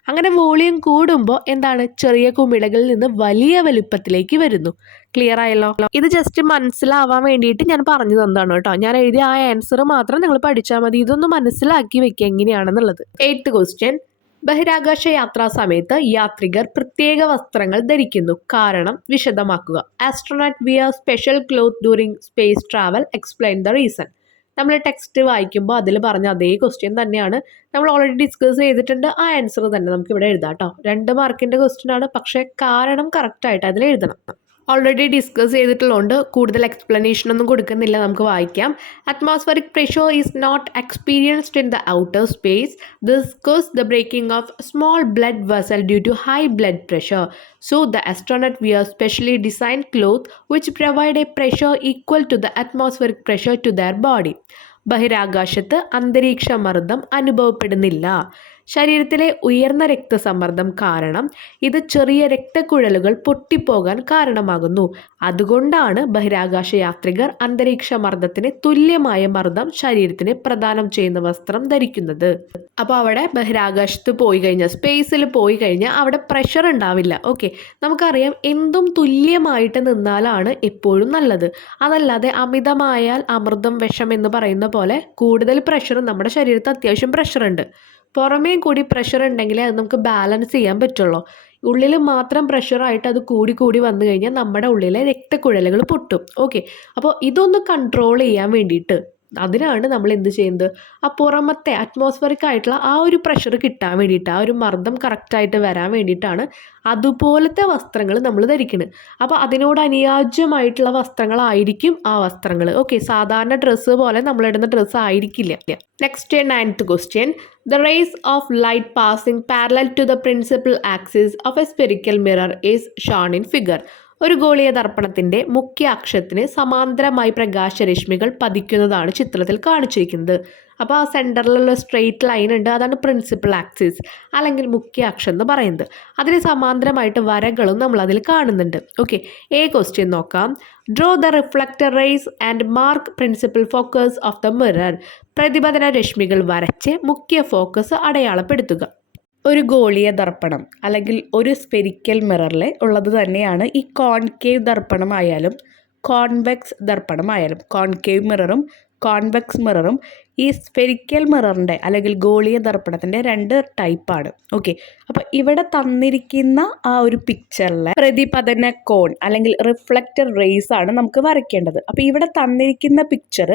അങ്ങനെ വോളിയം കൂടുമ്പോൾ എന്താണ്, ചെറിയ കുമിളകളിൽ നിന്ന് വലിയ വലുപ്പത്തിലേക്ക് വരുന്നു. ക്ലിയർ ആയല്ലോ? ഇത് ജസ്റ്റ് മനസ്സിലാവാൻ വേണ്ടിയിട്ട് ഞാൻ പറഞ്ഞു തന്നതാണ് കേട്ടോ. ഞാൻ എഴുതിയ ആ ആൻസർ മാത്രം നിങ്ങൾ പഠിച്ചാൽ മതി. ഇതൊന്ന് മനസ്സിലാക്കി വെക്കുക എങ്ങനെയാണെന്നുള്ളത്. 8th question. ബഹിരാകാശ യാത്രാ സമയത്ത് യാത്രികർ പ്രത്യേക വസ്ത്രങ്ങൾ ധരിക്കുന്നു. കാരണം വിശദമാക്കുക. Astronaut wear special cloth during space travel. Explain the reason. നമ്മൾ ടെക്സ്റ്റ് വായിക്കുമ്പോൾ അതിൽ പറഞ്ഞ അതേ ക്വസ്റ്റ്യൻ തന്നെയാണ് നമ്മൾ ഓൾറെഡി ഡിസ്കസ് ചെയ്തിട്ടുണ്ട്. ആ ആൻസർ തന്നെ നമുക്ക് ഇവിടെ എഴുതാം കേട്ടോ. 2 മാർക്കിൻ്റെ ക്വസ്റ്റ്യൻ ആണ്, പക്ഷേ കാരണം കറക്റ്റായിട്ട് അതിൽ എഴുതണം. ഓൾറെഡി ഡിസ്കസ് ചെയ്തിട്ടുള്ളതുകൊണ്ട് കൂടുതൽ എക്സ്പ്ലനേഷൻ ഒന്നും കൊടുക്കുന്നില്ല, നമുക്ക് വായിക്കാം. Atmospheric pressure is not experienced in the outer space. This cause the breaking of small blood vessel due to high blood pressure. So the astronaut wear specially designed clothes which provide a pressure equal to the atmospheric pressure to their body. ബഹിരാകാശത്ത് അന്തരീക്ഷ മർദ്ദം അനുഭവപ്പെടുന്നില്ല. ശരീരത്തിലെ ഉയർന്ന രക്തസമ്മർദ്ദം കാരണം ഇത് ചെറിയ രക്തക്കുഴലുകൾ പൊട്ടിപ്പോകാൻ കാരണമാകുന്നു. അതുകൊണ്ടാണ് ബഹിരാകാശ യാത്രികർ അന്തരീക്ഷ മർദ്ദത്തിന് തുല്യമായ മർദ്ദം ശരീരത്തിന് പ്രദാനം ചെയ്യുന്ന വസ്ത്രം ധരിക്കുന്നത്. അപ്പോൾ അവിടെ ബഹിരാകാശത്ത് പോയി കഴിഞ്ഞാൽ, സ്പേസിൽ പോയി കഴിഞ്ഞാൽ അവിടെ പ്രഷർ ഉണ്ടാവില്ല. ഓക്കെ, നമുക്കറിയാം എന്തും തുല്യമായിട്ട് നിന്നാലാണ് എപ്പോഴും നല്ലത്. അതല്ലാതെ അമിതമായാൽ അമൃതം വിഷം എന്ന് പറയുന്ന പോലെ കൂടുതൽ പ്രഷർ, നമ്മുടെ ശരീരത്തിൽ അത്യാവശ്യം പ്രഷറുണ്ട്, പുറമേ കൂടി പ്രഷർ ഉണ്ടെങ്കിലേ അത് നമുക്ക് ബാലൻസ് ചെയ്യാൻ പറ്റുള്ളൂ. ഉള്ളിൽ മാത്രം പ്രഷറായിട്ട് അത് കൂടി കൂടി വന്നു കഴിഞ്ഞാൽ നമ്മുടെ ഉള്ളിലെ രക്തക്കുഴലുകൾ പൊട്ടും. ഓക്കെ, അപ്പോൾ ഇതൊന്ന് കൺട്രോൾ ചെയ്യാൻ വേണ്ടിയിട്ട്, അതിനാണ് നമ്മൾ എന്ത് ചെയ്യുന്നത്, ആ പുറമത്തെ അറ്റ്മോസ്ഫറിക് ആയിട്ടുള്ള ആ ഒരു പ്രഷർ കിട്ടാൻ വേണ്ടിയിട്ട്, ആ ഒരു മർദ്ദം കറക്റ്റായിട്ട് വരാൻ വേണ്ടിയിട്ടാണ് അതുപോലത്തെ വസ്ത്രങ്ങൾ നമ്മൾ ധരിക്കുന്നത്. അപ്പോൾ അതിനോട് അനുയോജ്യമായിട്ടുള്ള വസ്ത്രങ്ങളായിരിക്കും ആ വസ്ത്രങ്ങൾ. ഓക്കെ, സാധാരണ ഡ്രസ്സ് പോലെ നമ്മളിടുന്ന ഡ്രസ്സ് ആയിരിക്കില്ല. Next 9th question. The rays of light passing parallel to the principal axis of a spherical mirror is shown in figure. ഒരു ഗോളീയ ദർപ്പണത്തിൻ്റെ മുഖ്യ അക്ഷത്തിന് സമാന്തരമായി പ്രകാശരശ്മികൾ പതിക്കുന്നതാണ് ചിത്രത്തിൽ കാണിച്ചിരിക്കുന്നത്. അപ്പോൾ ആ സെൻറ്ററിലുള്ള സ്ട്രെയിറ്റ് ലൈൻ ഉണ്ട്, അതാണ് പ്രിൻസിപ്പൽ ആക്സിസ് അല്ലെങ്കിൽ മുഖ്യ അക്ഷം എന്ന് പറയുന്നത്. അതിന് സമാന്തരമായിട്ട് വരകളും നമ്മൾ അതിൽ കാണുന്നുണ്ട്. ഓക്കെ, ക്വസ്റ്റ്യൻ നോക്കാം. Draw the reflector rays and mark principal focus of the mirror. പ്രതിപതന രശ്മികൾ വരച്ച് മുഖ്യ ഫോക്കസ് അടയാളപ്പെടുത്തുക. ഒരു ഗോളീയ ദർപ്പണം അല്ലെങ്കിൽ ഒരു സ്പെരിക്കൽ മിററിൽ ഉള്ളത് തന്നെയാണ് ഈ കോൺകേവ് ദർപ്പണമായാലും കോൺവെക്സ് ദർപ്പണമായാലും. കോൺകേവ് മിററും കോൺവെക്സ് മിററും ഈ സ്ഫെരിക്കൽ മിററിൻ്റെ അല്ലെങ്കിൽ ഗോളീയ ദർപ്പണത്തിൻ്റെ 2 ടൈപ്പാണ്. ഓക്കെ, അപ്പോൾ ഇവിടെ തന്നിരിക്കുന്ന ആ ഒരു പിക്ചറിലെ പ്രതിപതന കോൺ അല്ലെങ്കിൽ റിഫ്ലക്റ്റർ റേസ് ആണ് നമുക്ക് വരയ്ക്കേണ്ടത്. അപ്പോൾ ഇവിടെ തന്നിരിക്കുന്ന പിക്ചർ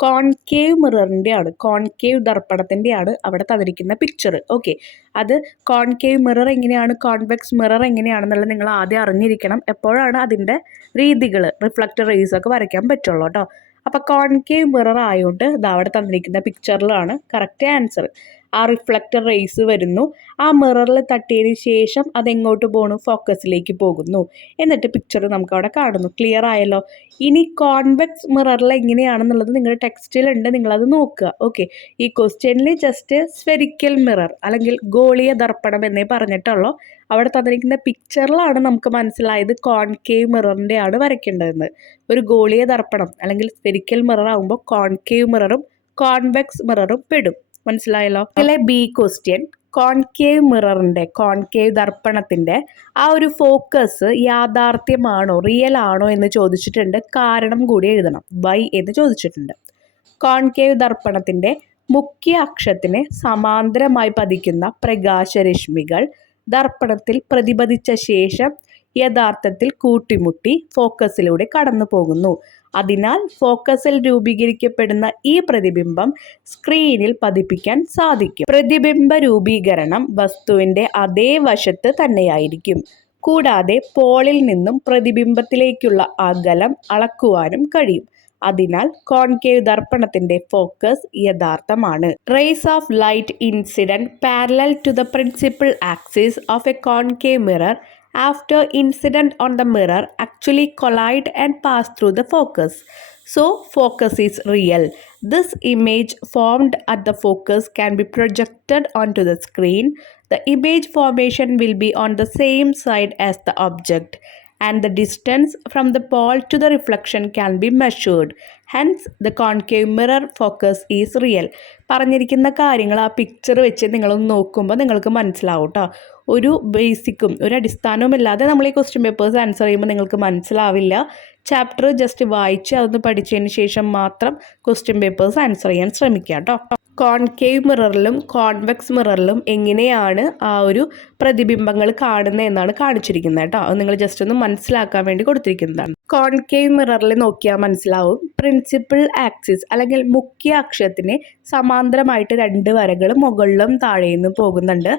കോൺകേവ് മിററിൻ്റെ ആണ്, കോൺകേവ് ദർപ്പണത്തിൻ്റെ ആണ് അവിടെ തന്നിരിക്കുന്ന പിക്ചർ. ഓക്കെ, അത് കോൺകേവ് മിറർ എങ്ങനെയാണ്, കോൺവെക്സ് മിറർ എങ്ങനെയാണെന്നുള്ളത് നിങ്ങൾ ആദ്യം അറിഞ്ഞിരിക്കണം. എപ്പോഴാണ് അതിൻ്റെ രീതികൾ റിഫ്ലക്റ്റർ റേസ് ഒക്കെ വരയ്ക്കാൻ പറ്റുള്ളൂ കേട്ടോ. അപ്പോൾ കോൺകേവ് മിറർ ആയതുകൊണ്ട് ഇത് അവിടെ തന്നിരിക്കുന്ന പിക്ചറിലാണ് കറക്റ്റ് ആൻസർ. ആ റിഫ്ലക്റ്റർ റേസ് വരുന്നു, ആ മിററിൽ തട്ടിയതിന് ശേഷം അതെങ്ങോട്ട് പോകണു, ഫോക്കസിലേക്ക് പോകുന്നു. എന്നിട്ട് പിക്ചർ നമുക്ക് അവിടെ കാണുന്നു. ക്ലിയർ ആയല്ലോ. ഇനി കോൺവെക്സ് മിററിൽ എങ്ങനെയാണെന്നുള്ളത് നിങ്ങളുടെ ടെക്സ്റ്റിലുണ്ട്, നിങ്ങളത് നോക്കുക. ഓക്കെ, ഈ ക്വസ്റ്റ്യനിൽ ജസ്റ്റ് സ്ഫെരിക്കൽ മിറർ അല്ലെങ്കിൽ ഗോളീയ ദർപ്പണം എന്നേ പറഞ്ഞിട്ടുള്ളൂ. അവിടെ തന്നിരിക്കുന്ന പിക്ചറിലാണ് നമുക്ക് മനസ്സിലായത് കോൺകേവ് മിററിൻ്റെ ആണ് വരയ്ക്കേണ്ടതെന്ന്. ഒരു ഗോളീയ ദർപ്പണം അല്ലെങ്കിൽ സ്ഫെരിക്കൽ മിറർ ആകുമ്പോൾ കോൺകേവ് മിററും കോൺവെക്സ് മിററും പെടും. മനസ്സിലായല്ലോ. ഇതിലെ ബി ക്വസ്റ്റ്യൻ, കോൺകേവ് മിററിൻ്റെ, കോൺകേവ് ദർപ്പണത്തിൻ്റെ ആ ഒരു ഫോക്കസ് യാഥാർത്ഥ്യമാണോ, റിയൽ ആണോ എന്ന് ചോദിച്ചിട്ടുണ്ട്. കാരണം കൂടി എഴുതണം. വൈ എന്ന് ചോദിച്ചിട്ടുണ്ട്. കോൺകേവ് ദർപ്പണത്തിൻ്റെ മുഖ്യ അക്ഷത്തിന് സമാന്തരമായി പതിക്കുന്ന പ്രകാശരശ്മികൾ ദർപ്പണത്തിൽ പ്രതിപതിച്ച ശേഷം യഥാർത്ഥത്തിൽ കൂട്ടിമുട്ടി ഫോക്കസിലൂടെ കടന്നു പോകുന്നു. അതിനാൽ ഫോക്കസിൽ രൂപീകരിക്കപ്പെടുന്ന ഈ പ്രതിബിംബം സ്ക്രീനിൽ പതിപ്പിക്കാൻ സാധിക്കും. പ്രതിബിംബ രൂപീകരണം വസ്തുവിൻ്റെ അതേ വശത്ത് തന്നെയായിരിക്കും. കൂടാതെ പോളിൽ നിന്നും പ്രതിബിംബത്തിലേക്കുള്ള അകലം അളക്കുവാനും കഴിയും. അതിനാൽ കോൺകേവ് ദർപ്പണത്തിന്റെ ഫോക്കസ് യഥാർത്ഥമാണ്. Rays of light incident parallel to the principal axis of a concave mirror after incident on the mirror actually collide and pass through the focus. So focus is real. This image formed at the focus can be projected onto the screen. The image formation will be on the same side as the object, and the distance from the pole to the reflection can be measured. Hence, the concave mirror focus is real. പറഞ്ഞിരിക്കുന്ന കാര്യങ്ങൾ ആ picture വെച്ച് നിങ്ങളൊന്ന് നോക്കുമ്പോൾ നിങ്ങൾക്ക് മനസ്സിലാവും കേട്ടോ. ഒരു ബേസിക്കും ഒരു അടിസ്ഥാനവും ഇല്ലാതെ നമ്മൾ ഈ ക്വസ്റ്റ്യൻ പേപ്പേഴ്സ് ആൻസർ ചെയ്യുമ്പോൾ നിങ്ങൾക്ക് മനസ്സിലാവില്ല. ചാപ്റ്റർ ജസ്റ്റ് വായിച്ച് അതൊന്ന് പഠിച്ചതിന് ശേഷം മാത്രം ക്വസ്റ്റ്യൻ പേപ്പേഴ്സ് ആൻസർ ചെയ്യാൻ ശ്രമിക്കുക കേട്ടോ. കോൺകേവ് മിററിലും കോൺവെക്സ് മിററിലും എങ്ങനെയാണ് ആ ഒരു പ്രതിബിംബങ്ങൾ കാണുന്നത് എന്നാണ് കാണിച്ചിരിക്കുന്നത് കേട്ടോ. അത് നിങ്ങൾ ജസ്റ്റ് ഒന്ന് മനസ്സിലാക്കാൻ വേണ്ടി കൊടുത്തിരിക്കുന്നതാണ്. കോൺകേവ് മിററിൽ നോക്കിയാൽ മനസ്സിലാവും, പ്രിൻസിപ്പൽ ആക്സിസ് അല്ലെങ്കിൽ മുഖ്യ അക്ഷത്തിന് സമാന്തരമായിട്ട് 2 വരകൾ മുകളിലും താഴെയും പോകുന്നുണ്ട്.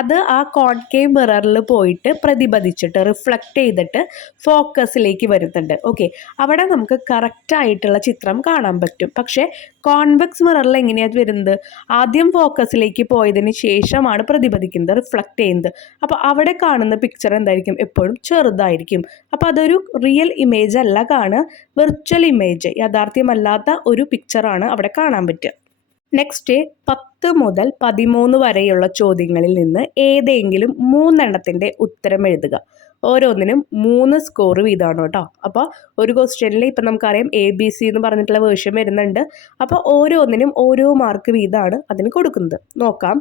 അത് ആ കോൺകേവ് മിററിൽ പോയിട്ട് പ്രതിപതിച്ചിട്ട് റിഫ്ലക്റ്റ് ചെയ്തിട്ട് ഫോക്കസിലേക്ക് വരുന്നുണ്ട്. ഓക്കെ, അവിടെ നമുക്ക് കറക്റ്റായിട്ടുള്ള ചിത്രം കാണാൻ പറ്റും. പക്ഷേ കോൺവെക്സ് മിററിൽ എങ്ങനെയാണ് വരുന്നത്, ആദ്യം ഫോക്കസിലേക്ക് പോയതിന് ശേഷമാണ് പ്രതിപദിക്കുന്നത്, റിഫ്ലക്റ്റ് ചെയ്യുന്നത്. അപ്പോൾ അവിടെ കാണുന്ന പിക്ചർ എന്തായിരിക്കും, എപ്പോഴും ചെറുതായിരിക്കും. അപ്പോൾ അതൊരു റിയൽ ഇമേജ് അല്ല കാണുക, വിർച്വൽ ഇമേജ്, യാഥാർത്ഥ്യമല്ലാത്ത ഒരു പിക്ചറാണ് അവിടെ കാണാൻ പറ്റുക. നെക്സ്റ്റ് 10 മുതൽ 13 വരെയുള്ള ചോദ്യങ്ങളിൽ നിന്ന് ഏതെങ്കിലും 3 എണ്ണത്തിൻ്റെ ഉത്തരം എഴുതുക. ഓരോന്നിനും 3 സ്കോർ വീതമാണ് കേട്ടോ. അപ്പോൾ ഒരു ക്വസ്റ്റ്യനിൽ ഇപ്പം നമുക്കറിയാം ABC എന്ന് പറഞ്ഞിട്ടുള്ള വേർഷൻ വരുന്നുണ്ട്. അപ്പോൾ ഓരോന്നിനും ഓരോ മാർക്ക് വീതമാണ് അതിന് കൊടുക്കുന്നത്. നോക്കാം.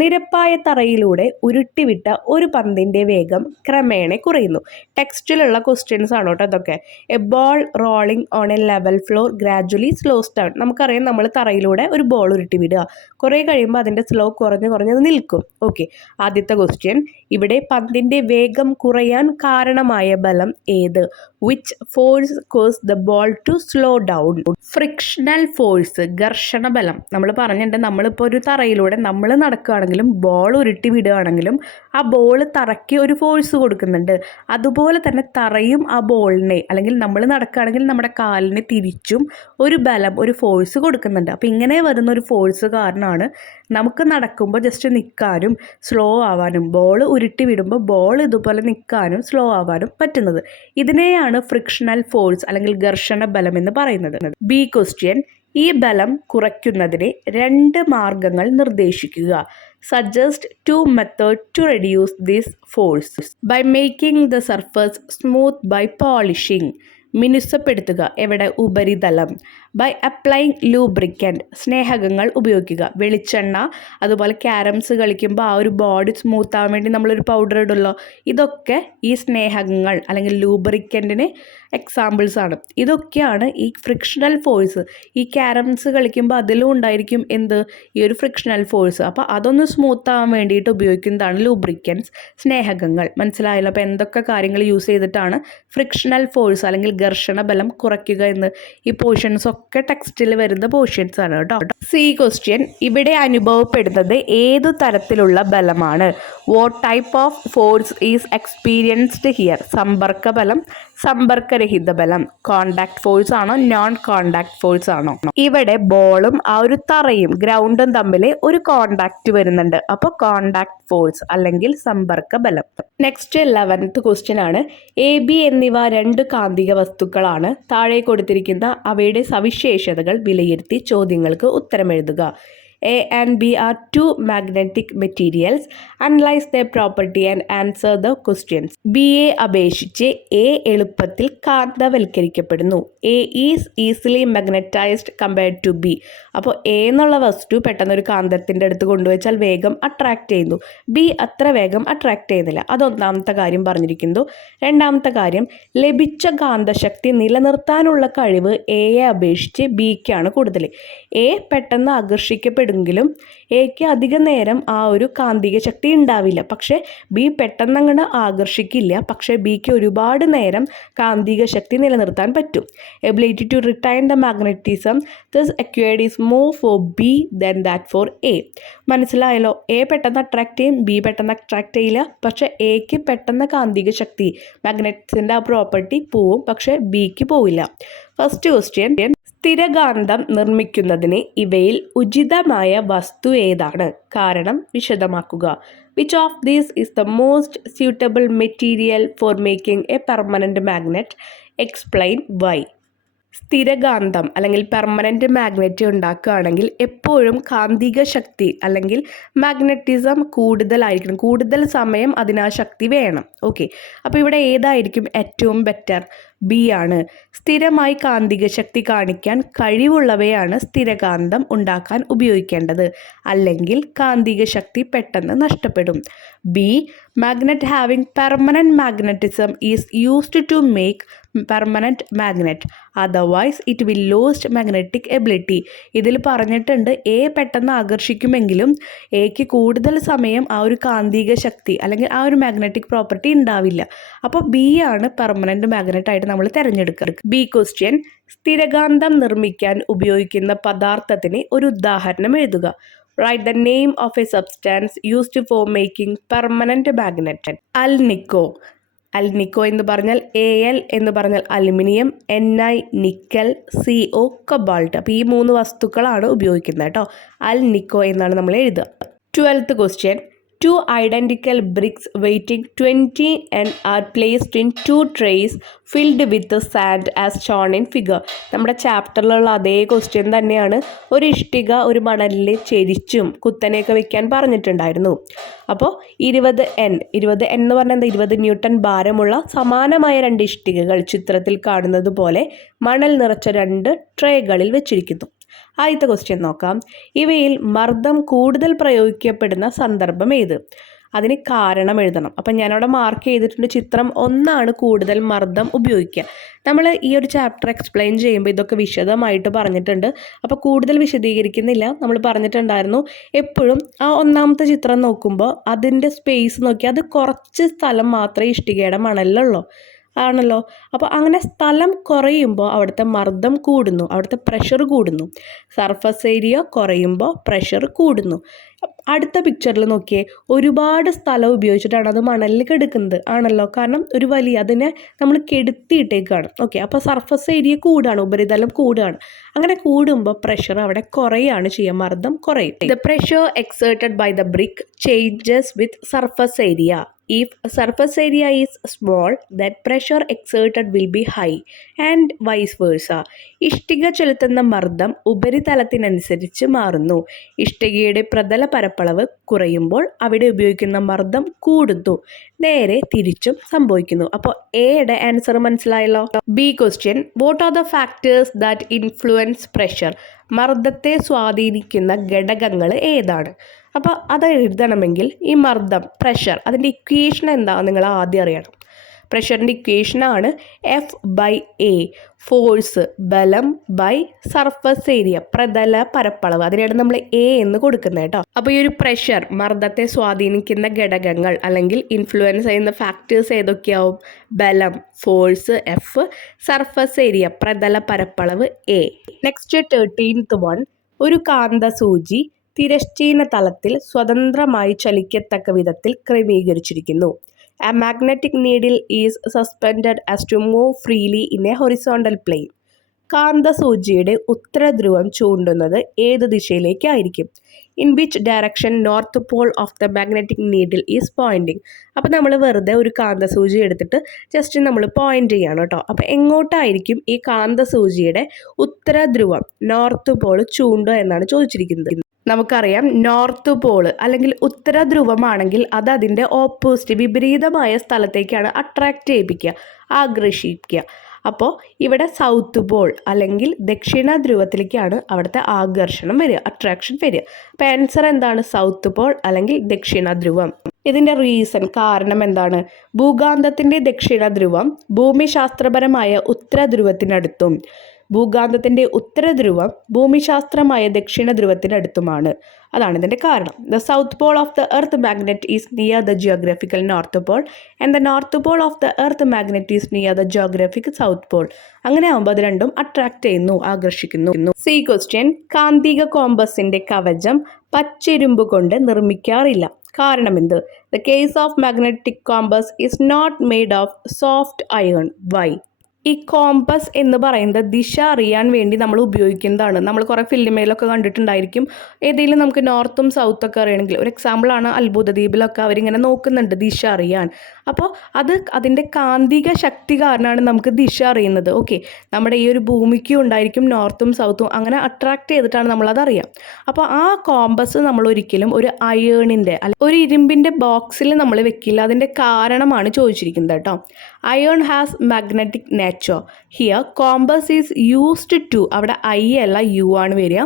നിരപ്പായ തറയിലൂടെ ഉരുട്ടിവിട്ട ഒരു പന്തിൻ്റെ വേഗം ക്രമേണ കുറയുന്നു. ടെക്സ്റ്റിലുള്ള ക്വസ്റ്റ്യൻസ് ആണ് കേട്ടോ ഇതൊക്കെ. A ball rolling on A level floor gradually slows down. നമുക്കറിയാം, നമ്മൾ തറയിലൂടെ ഒരു ബോൾ ഉരുട്ടി വിടുക, കുറേ കഴിയുമ്പോൾ അതിൻ്റെ സ്ലോ കുറഞ്ഞ് നിൽക്കും. ഓക്കെ, ആദ്യത്തെ ക്വസ്റ്റ്യൻ, ഇവിടെ പന്തിൻ്റെ വേഗം കുറയാൻ കാരണമായ ബലം ഏത്? Which force cause the ball to slow down? Frictional force, ഘർഷണ ബലം. നമ്മൾ പറഞ്ഞിട്ടുണ്ട്, നമ്മളിപ്പോൾ ഒരു തറയിലൂടെ നമ്മൾ നടക്കുകയാണെങ്കിലും ബോൾ ഉരുട്ടി വിടുകയാണെങ്കിലും ആ ബോൾ തറയ്ക്ക് ഒരു ഫോഴ്സ് കൊടുക്കുന്നുണ്ട്. അതുപോലെ തന്നെ തറയും ആ ബോളിനെ, അല്ലെങ്കിൽ നമ്മൾ നടക്കുകയാണെങ്കിൽ നമ്മുടെ കാലിന് തിരിച്ചും ഒരു ബലം, ഒരു ഫോഴ്സ് കൊടുക്കുന്നുണ്ട്. അപ്പോൾ ഇങ്ങനെ വരുന്ന ഒരു ഫോഴ്സ് കാരണമാണ് നമുക്ക് നടക്കുമ്പോൾ ജസ്റ്റ് നിൽക്കാനും സ്ലോ ആവാനും, ബോൾ ഉരുട്ടി വിടുമ്പോൾ ബോൾ ഇതുപോലെ നിൽക്കാനും സ്ലോ ആവാനും പറ്റുന്നത്. ഇതിനെയാണ് ഫ്രിക്ഷണൽ ഫോഴ്സ് അല്ലെങ്കിൽ ഘർഷണ ബലം എന്ന് പറയുന്നത്. ബി ക്വസ്റ്റ്യൻ, ഈ ബലം കുറയ്ക്കുന്നതിന് 2 മാർഗങ്ങൾ നിർദ്ദേശിക്കുക. Suggest 2 method to reduce this force. By making the surface smooth by polishing. മിനുസപ്പെടുത്തുക, എവിടെ? ഉപരിതലം. ബൈ അപ്ലൈങ് ലൂബ്രിക്കൻറ്റ്, സ്നേഹകങ്ങൾ ഉപയോഗിക്കുക. വെളിച്ചെണ്ണ, അതുപോലെ ക്യാരംസ് കളിക്കുമ്പോൾ ആ ഒരു ബോഡി സ്മൂത്ത് ആവാൻ വേണ്ടി നമ്മളൊരു പൗഡർ ഇടുമല്ലോ. ഇതൊക്കെ ഈ സ്നേഹകങ്ങൾ അല്ലെങ്കിൽ ലൂബ്രിക്കൻറ്റിന് എക്സാമ്പിൾസ് ആണ്. ഇതൊക്കെയാണ് ഈ ഫ്രിക്ഷണൽ ഫോഴ്സ്. ഈ ക്യാരംസ് കളിക്കുമ്പോൾ അതിലും ഉണ്ടായിരിക്കും എന്ത്, ഈ ഒരു ഫ്രിക്ഷണൽ ഫോഴ്സ്. അപ്പോൾ അതൊന്ന് സ്മൂത്ത് ആവാൻ വേണ്ടിയിട്ട് ഉപയോഗിക്കുന്നതാണ് ലൂബ്രിക്കൻസ്, സ്നേഹകങ്ങൾ. മനസ്സിലായല്ലോ? അപ്പോൾ എന്തൊക്കെ കാര്യങ്ങൾ യൂസ് ചെയ്തിട്ടാണ് ഫ്രിക്ഷണൽ ഫോഴ്സ് അല്ലെങ്കിൽ ഘർഷണ ബലം കുറയ്ക്കുക എന്ന്. ഈ പോർഷൻസ് ഒക്കെ ടെക്സ്റ്റിൽ വരുന്ന പോർഷൻസ് ആണ് കേട്ടോ. സി ക്വസ്റ്റ്യൻ, ഇവിടെ അനുഭവപ്പെടുന്നത് ഏതു തരത്തിലുള്ള ബലമാണ്? What type of force is experienced here? സമ്പർക്ക ബലം, സമ്പർക്കരഹിത ബലം, കോണ്ടാക്ട് ഫോഴ്സ് ആണോ നോൺ കോണ്ടാക്ട് ഫോഴ്സ് ആണോ? ഇവിടെ ബോളും ആ ഒരു തറയും ഗ്രൗണ്ടും തമ്മിൽ ഒരു കോണ്ടാക്ട് വരുന്നുണ്ട്. അപ്പോൾ കോണ്ടാക്ട് ഫോഴ്സ് അല്ലെങ്കിൽ സമ്പർക്ക ബലം. നെക്സ്റ്റ് 11th ക്വസ്റ്റ്യൻ ആണ്. എ ബി എന്നിവ രണ്ട് കാന്തിക വസ്തുക്കളാണ്. താഴെ കൊടുത്തിരിക്കുന്ന അവയുടെ സവിശേഷതകൾ വിലയിരുത്തി ചോദ്യങ്ങൾക്ക് ഉത്തരം എഴുതുക. A and B are two magnetic materials. Analyze their property and answer the questions. Bയെ അപേക്ഷിച്ച് A എളുപ്പത്തിൽ കാന്തവൽക്കരിക്കപ്പെടുന്നു. A is easily magnetized compared to B. അപ്പോൾ A എന്നുള്ള വസ്തു പെട്ടെന്ന് ഒരു കാന്തത്തിൻ്റെ അടുത്ത് കൊണ്ടുവച്ചാൽ വേഗം അട്രാക്ട് ചെയ്യുന്നു. B അത്ര വേഗം അട്രാക്ട് ചെയ്യുന്നില്ല. അതൊന്നാമത്തെ കാര്യം പറഞ്ഞിരിക്കുന്നു. രണ്ടാമത്തെ കാര്യം, ലഭിച്ച കാന്തശക്തി നിലനിർത്താനുള്ള കഴിവ് Aയെ അപേക്ഷിച്ച് Bക്കാണ് കൂടുതൽ. A പെട്ടെന്ന് ആകർഷിക്കപ്പെടും െങ്കിലും എക്ക് അധിക നേരം ആ ഒരു കാന്തിക ശക്തി ഉണ്ടാവില്ല. പക്ഷേ ബി പെട്ടെന്ന് അങ്ങോട്ട് ആകർഷിക്കില്ല. പക്ഷേ ബിക്ക് ഒരുപാട് നേരം കാന്തിക ശക്തി നിലനിർത്താൻ പറ്റും. Ability to retain the magnetism this acquired is more for B then that for A. മനസ്സിലായല്ലോ? എ പെട്ടെന്ന് അട്രാക്ട് ചെയ്യും, ബി പെട്ടെന്ന് അട്രാക്ട് ചെയ്യില്ല. പക്ഷേ എക്ക് പെട്ടെന്ന് കാന്തിക ശക്തി, മാഗ്നറ്റ്സിൻ്റെ ആ പ്രോപ്പർട്ടി പോവും, പക്ഷേ ബിക്ക് പോവില്ല. ഫസ്റ്റ് ക്വസ്റ്റ്യൻ, സ്ഥിരകാന്തം നിർമ്മിക്കുന്നതിന് ഇവയിൽ ഉചിതമായ വസ്തു ഏതാണ്? കാരണം വിശദമാക്കുക. Which of these is the most suitable material for making a permanent magnet? Explain why. സ്ഥിരകാന്തം അല്ലെങ്കിൽ പെർമനൻറ്റ് മാഗ്നറ്റ് ഉണ്ടാക്കുകയാണെങ്കിൽ എപ്പോഴും കാന്തിക ശക്തി അല്ലെങ്കിൽ മാഗ്നറ്റിസം കൂടുതലായിരിക്കണം. കൂടുതൽ സമയം അതിന് ആ ശക്തി വേണം. ഓക്കെ, അപ്പോൾ ഇവിടെ ഏതായിരിക്കും ഏറ്റവും ബെറ്റർ? ബി ആണ്. സ്ഥിരമായി കാന്തിക ശക്തി കാണിക്കാൻ കഴിവുള്ളവയാണ് സ്ഥിരകാന്തം ഉണ്ടാക്കാൻ ഉപയോഗിക്കേണ്ടത്. അല്ലെങ്കിൽ കാന്തിക ശക്തി പെട്ടെന്ന് നഷ്ടപ്പെടും. B, magnet having permanent magnetism is used to make permanent magnet, otherwise it will lost magnetic ability. ഇതിൽ പറഞ്ഞിട്ടുണ്ട് എ പെട്ടെന്ന് ആകർഷിക്കുമെങ്കിലും എക്ക് കൂടുതൽ സമയം ആ ഒരു കാന്തിക ശക്തി അല്ലെങ്കിൽ ആ ഒരു മാഗ്നറ്റിക് പ്രോപ്പർട്ടി ഉണ്ടാവില്ല. അപ്പോൾ ബി ആണ് പെർമനൻറ്റ് മാഗ്നറ്റ് ആയിട്ട് നമ്മൾ തിരഞ്ഞെടുക്കുക. ബി ക്വസ്റ്റ്യൻ, സ്ഥിരകാന്തം നിർമ്മിക്കാൻ ഉപയോഗിക്കുന്ന പദാർത്ഥത്തിന് ഒരു ഉദാഹരണം എഴുതുക. Write the name of a substance used for making permanent magnet. Alnico. Alnico എന്ന് പറഞ്ഞാൽ Al എന്ന് പറഞ്ഞാൽ aluminium, Ni nickel, Co cobalt. അപ്പോൾ ഈ 3 വസ്തുക്കളാണ് ഉപയോഗിക്കുന്നത് കേട്ടോ. അൽനിക്കോ എന്നാണ് നമ്മൾ എഴുതുക. 12th question, two identical bricks weighing 20 and are placed in 2 trays filled with the sand as shown in figure. നമ്മുടെ ചാപ്റ്ററിലുള്ള അതേ ക്വസ്റ്റ്യൻ തന്നെയാണ്. ഒരു ഇഷ്ടിക ഒരു മണലിൽ ചെരിച്ചും കുത്തനെയൊക്കെ വെക്കാൻ പറഞ്ഞിട്ടുണ്ടായിരുന്നു. അപ്പോൾ 20 എന്ന് പറഞ്ഞാൽ എന്താ? 20 ന്യൂട്ടൺ ഭാരമുള്ള സമാനമായ 2 ഇഷ്ടികകൾ ചിത്രത്തിൽ കാണുന്നത് പോലെ മണൽ നിറച്ച 2 ട്രേകളിൽ വെച്ചിരിക്കുന്നു. ആദ്യത്തെ ക്വസ്റ്റ്യൻ നോക്കാം. ഇവയിൽ മർദ്ദം കൂടുതൽ പ്രയോഗിക്കപ്പെടുന്ന സന്ദർഭം ഏത്? അതിന് കാരണം എഴുതണം. അപ്പം ഞാനവിടെ മാർക്ക് ചെയ്തിട്ടുണ്ട്. ചിത്രം 1 കൂടുതൽ മർദ്ദം ഉപയോഗിക്കുക. നമ്മൾ ഈ ഒരു ചാപ്റ്റർ എക്സ്പ്ലെയിൻ ചെയ്യുമ്പോൾ ഇതൊക്കെ വിശദമായിട്ട് പറഞ്ഞിട്ടുണ്ട്. അപ്പോൾ കൂടുതൽ വിശദീകരിക്കുന്നില്ല. നമ്മൾ പറഞ്ഞിട്ടുണ്ടായിരുന്നു എപ്പോഴും ആ 1ാമത്തെ ചിത്രം നോക്കുമ്പോൾ അതിൻ്റെ സ്പേസ് നോക്കി അത് കുറച്ച് സ്ഥലം മാത്രമേ ഇഷ്ടികയുടെ മണലിലുള്ളൂ ആണല്ലോ. അപ്പോൾ അങ്ങനെ സ്ഥലം കുറയുമ്പോൾ അവിടുത്തെ മർദ്ദം കൂടുന്നു, അവിടുത്തെ പ്രഷർ കൂടുന്നു. സർഫസ് ഏരിയ കുറയുമ്പോൾ പ്രഷർ കൂടുന്നു. അടുത്ത പിക്ചറിൽ നോക്കിയേ, ഒരുപാട് സ്ഥലം ഉപയോഗിച്ചിട്ടാണ് അത് മണലിൽ കെടുക്കുന്നത് ആണല്ലോ. കാരണം ഒരു വലിയ അതിനെ നമ്മൾ കെടുത്തിയിട്ടേക്കാണ്. ഓക്കെ, അപ്പോൾ സർഫസ് ഏരിയ കൂടുകയാണ്, ഉപരിതലം കൂടുകയാണ്. അങ്ങനെ കൂടുമ്പോൾ പ്രഷർ അവിടെ കുറയാണ് ചെയ്യുക, മർദ്ദം കുറയും. The pressure exerted by the brick changes with surface area. If surface area is small, then pressure exerted will be high and vice versa. ഇഷ്ടിക ചെലുത്തുന്ന മർദ്ദം ഉപരിതലത്തിനനുസരിച്ച് മാറുന്നു. ഇഷ്ടികയുടെ പ്രതല പരപ്പളവ് കുറയുമ്പോൾ അവിടെ ഉപയോഗിക്കുന്ന മർദ്ദം കൂടുന്നു. നേരെ തിരിച്ചും സംഭവിക്കുന്നു. അപ്പോൾ എയുടെ ആൻസർ മനസ്സിലായല്ലോ. B question, what are the factors that influence pressure? മർദ്ദത്തെ സ്വാധീനിക്കുന്ന ഘടകങ്ങൾ ഏതാണ്? അപ്പോൾ അത് എഴുതണമെങ്കിൽ ഈ മർദ്ദം, പ്രഷർ, അതിൻ്റെ ഇക്വേഷൻ എന്താണെന്ന് നിങ്ങൾ ആദ്യം അറിയണം. പ്രഷറിൻ്റെ ഇക്വേഷനാണ് F/A, ഫോഴ്സ് ബലം ബൈ സർഫസ് ഏരിയ, പ്രതല പരപ്പളവ്. അതിനാണ് നമ്മൾ A എന്ന് കൊടുക്കുന്നത് കേട്ടോ. അപ്പോൾ ഈ ഒരു പ്രഷർ, മർദ്ദത്തെ സ്വാധീനിക്കുന്ന ഘടകങ്ങൾ അല്ലെങ്കിൽ ഇൻഫ്ലുവൻസ് ചെയ്യുന്ന ഫാക്ടേഴ്സ് ഏതൊക്കെയാവും? ബലം ഫോഴ്സ് F, സർഫസ് ഏരിയ പ്രതല പരപ്പളവ് A. നെക്സ്റ്റ് 13th വൺ, ഒരു കാന്തസൂചി തിരശ്ചീന തലത്തിൽ സ്വതന്ത്രമായി ചലിക്കത്തക്ക വിധത്തിൽ ക്രമീകരിച്ചിരിക്കുന്നു. A magnetic needle is suspended as to move freely in a horizontal plane. കാന്തസൂചിയുടെ ഉത്തരധ്രുവം ചൂണ്ടുന്നത് ഏത് ദിശയിലേക്കായിരിക്കും? In which direction north pole of the magnetic needle is pointing. അപ്പോൾ നമ്മൾ വെറുതെ ഒരു കാന്തസൂചി എടുത്തിട്ട് ജസ്റ്റ് നമ്മൾ പോയിൻ്റ് ചെയ്യണം കേട്ടോ. അപ്പോൾ എങ്ങോട്ടായിരിക്കും ഈ കാന്തസൂചിയുടെ ഉത്തരധ്രുവം നോർത്ത് പോൾ ചൂണ്ടുക എന്നാണ് ചോദിച്ചിരിക്കുന്നത്. നമുക്കറിയാം നോർത്ത് പോള് അല്ലെങ്കിൽ ഉത്തര ധ്രുവമാണെങ്കിൽ അത് അതിൻ്റെ ഓപ്പോസിറ്റ് വിപരീതമായ സ്ഥലത്തേക്കാണ് അട്രാക്റ്റ് ചെയ്യിപ്പിക്കുക, ആകർഷിക്കുക. അപ്പോൾ ഇവിടെ സൗത്ത് പോൾ അല്ലെങ്കിൽ ദക്ഷിണ ധ്രുവത്തിലേക്കാണ് അവിടുത്തെ ആകർഷണം വരിക, അട്രാക്ഷൻ വരിക. അപ്പോൾ ആൻസർ എന്താണ്? സൗത്ത് പോൾ അല്ലെങ്കിൽ ദക്ഷിണ ധ്രുവം. ഇതിൻ്റെ റീസൺ, കാരണം എന്താണ്? ഭൂകാന്തത്തിൻ്റെ ദക്ഷിണ ധ്രുവം ഭൂമിശാസ്ത്രപരമായ ഉത്തര ധ്രുവത്തിനടുത്തും ഭൂകാന്തത്തിൻ്റെ ഉത്തരധ്രുവം ഭൂമിശാസ്ത്രമായ ദക്ഷിണ ധ്രുവത്തിനടുത്തുമാണ്. അതാണ് ഇതിൻ്റെ കാരണം. The south Paul of the earth magnet is near the geographical north Paul and the north pole of the earth magnet is near the Geographic south Paul. അങ്ങനെ ആകുമ്പോൾ അത് രണ്ടും അട്രാക്റ്റ് ചെയ്യുന്നു, ആകർഷിക്കുന്നു. സി ക്വസ്റ്റ്യൻ, കാന്തിക കോമ്പസിൻ്റെ കവചം പച്ചിരുമ്പ് കൊണ്ട് നിർമ്മിക്കാറില്ല. കാരണം എന്ത്? The case of magnetic compass is not made of soft iron. Why? ഈ കോമ്പസ് എന്ന് പറയുന്നത് ദിശ അറിയാൻ വേണ്ടി നമ്മൾ ഉപയോഗിക്കുന്നതാണ്. നമ്മൾ കുറേ ഫിലിമേലൊക്കെ കണ്ടിട്ടുണ്ടായിരിക്കും. ഏതെങ്കിലും നമുക്ക് നോർത്തും സൗത്തൊക്കെ അറിയണമെങ്കിൽ, ഒരു എക്സാമ്പിളാണ് അത്ഭുതദ്വീപിലൊക്കെ അവരിങ്ങനെ നോക്കുന്നുണ്ട് ദിശ അറിയാൻ. അപ്പോൾ അതിൻ്റെ കാന്തിക ശക്തി കാരണമാണ് നമുക്ക് ദിശ അറിയുന്നത്. ഓക്കെ, നമ്മുടെ ഈ ഒരു ഭൂമിക്കും ഉണ്ടായിരിക്കും നോർത്തും സൗത്തും, അങ്ങനെ അട്രാക്റ്റ് ചെയ്തിട്ടാണ് നമ്മളതറിയാം. അപ്പോൾ ആ കോമ്പസ് നമ്മൾ ഒരിക്കലും ഒരു അയേണിൻ്റെ ഒരു ഇരുമ്പിൻ്റെ ബോക്സിൽ നമ്മൾ വെക്കില്ല. അതിൻ്റെ കാരണമാണ് ചോദിച്ചിരിക്കുന്നത് കേട്ടോ. Iron has magnetic nature. Here compass is used to, അവിടെ ഐ അല്ല യു ആണ് വരിക,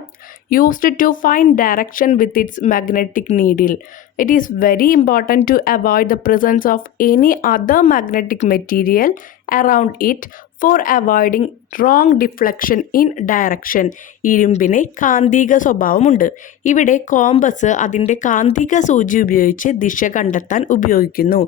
used to find direction with its magnetic needle. It is very important to avoid the presence of any other magnetic material around it for avoiding wrong deflection in direction. ഇരുമ്പിന് കാന്തിക സ്വഭാവമുണ്ട്. ഇവിടെ compass അതിൻ്റെ കാന്തിക സൂചി ഉപയോഗിച്ച് ദിശ കണ്ടെത്താൻ ഉപയോഗിക്കുന്നു.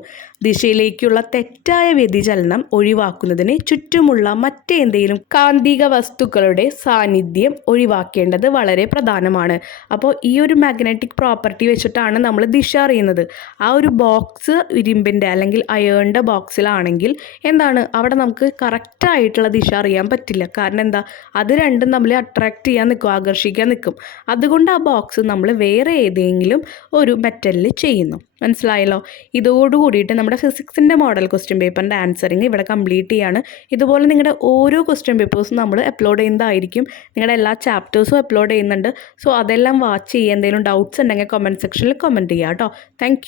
ദിശയിലേക്കുള്ള തെറ്റായ വ്യതിചലനം ഒഴിവാക്കുന്നതിന് ചുറ്റുമുള്ള മറ്റേതെങ്കിലും കാന്തിക വസ്തുക്കളുടെ സാന്നിധ്യം ഒഴിവാക്കേണ്ടത് വളരെ പ്രധാനമാണ്. അപ്പോൾ ഈ ഒരു മാഗ്നറ്റിക് പ്രോപ്പർട്ടി വെച്ചിട്ടാണ് നമ്മൾ ദിശ അറിയുന്നത്. ആ ഒരു ബോക്സ് ഇരുമ്പിൻ്റെ അല്ലെങ്കിൽ അയേണിൻ്റെ ബോക്സിലാണെങ്കിൽ എന്താണ്, അവിടെ നമുക്ക് കറക്റ്റായിട്ടുള്ള ദിശ അറിയാൻ പറ്റില്ല. കാരണം എന്താ, അത് രണ്ടും നമ്മൾ അട്രാക്റ്റ് ചെയ്യാൻ നിൽക്കും, ആകർഷിക്കാൻ നിൽക്കും. അതുകൊണ്ട് ആ ബോക്സ് നമ്മൾ വേറെ ഏതെങ്കിലും ഒരു മെറ്റലിൽ ചെയ്യുന്നു. മനസ്സിലായല്ലോ? ഇതോടുകൂടിയിട്ട് നമ്മുടെ ഫിസിക്സിൻ്റെ മോഡൽ ക്വസ്റ്റ്യൻ പേപ്പറിൻ്റെ ആൻസറിങ് ഇവിടെ കംപ്ലീറ്റ് ചെയ്യാണ്. ഇതുപോലെ നിങ്ങളുടെ ഓരോ ക്വസ്റ്റ്യൻ പേപ്പേഴ്സും നമ്മൾ അപ്ലോഡ് ചെയ്യുന്നതായിരിക്കും. നിങ്ങളുടെ എല്ലാ ചാപ്റ്റേഴ്സും അപ്ലോഡ് ചെയ്യുന്നുണ്ട്. സോ അതെല്ലാം വാച്ച് ചെയ്യുക. എന്തെങ്കിലും ഡൗട്ട്സ് ഉണ്ടെങ്കിൽ കമൻറ്റ് സെക്ഷനിൽ കമൻറ്റ് ചെയ്യുക കേട്ടോ. താങ്ക്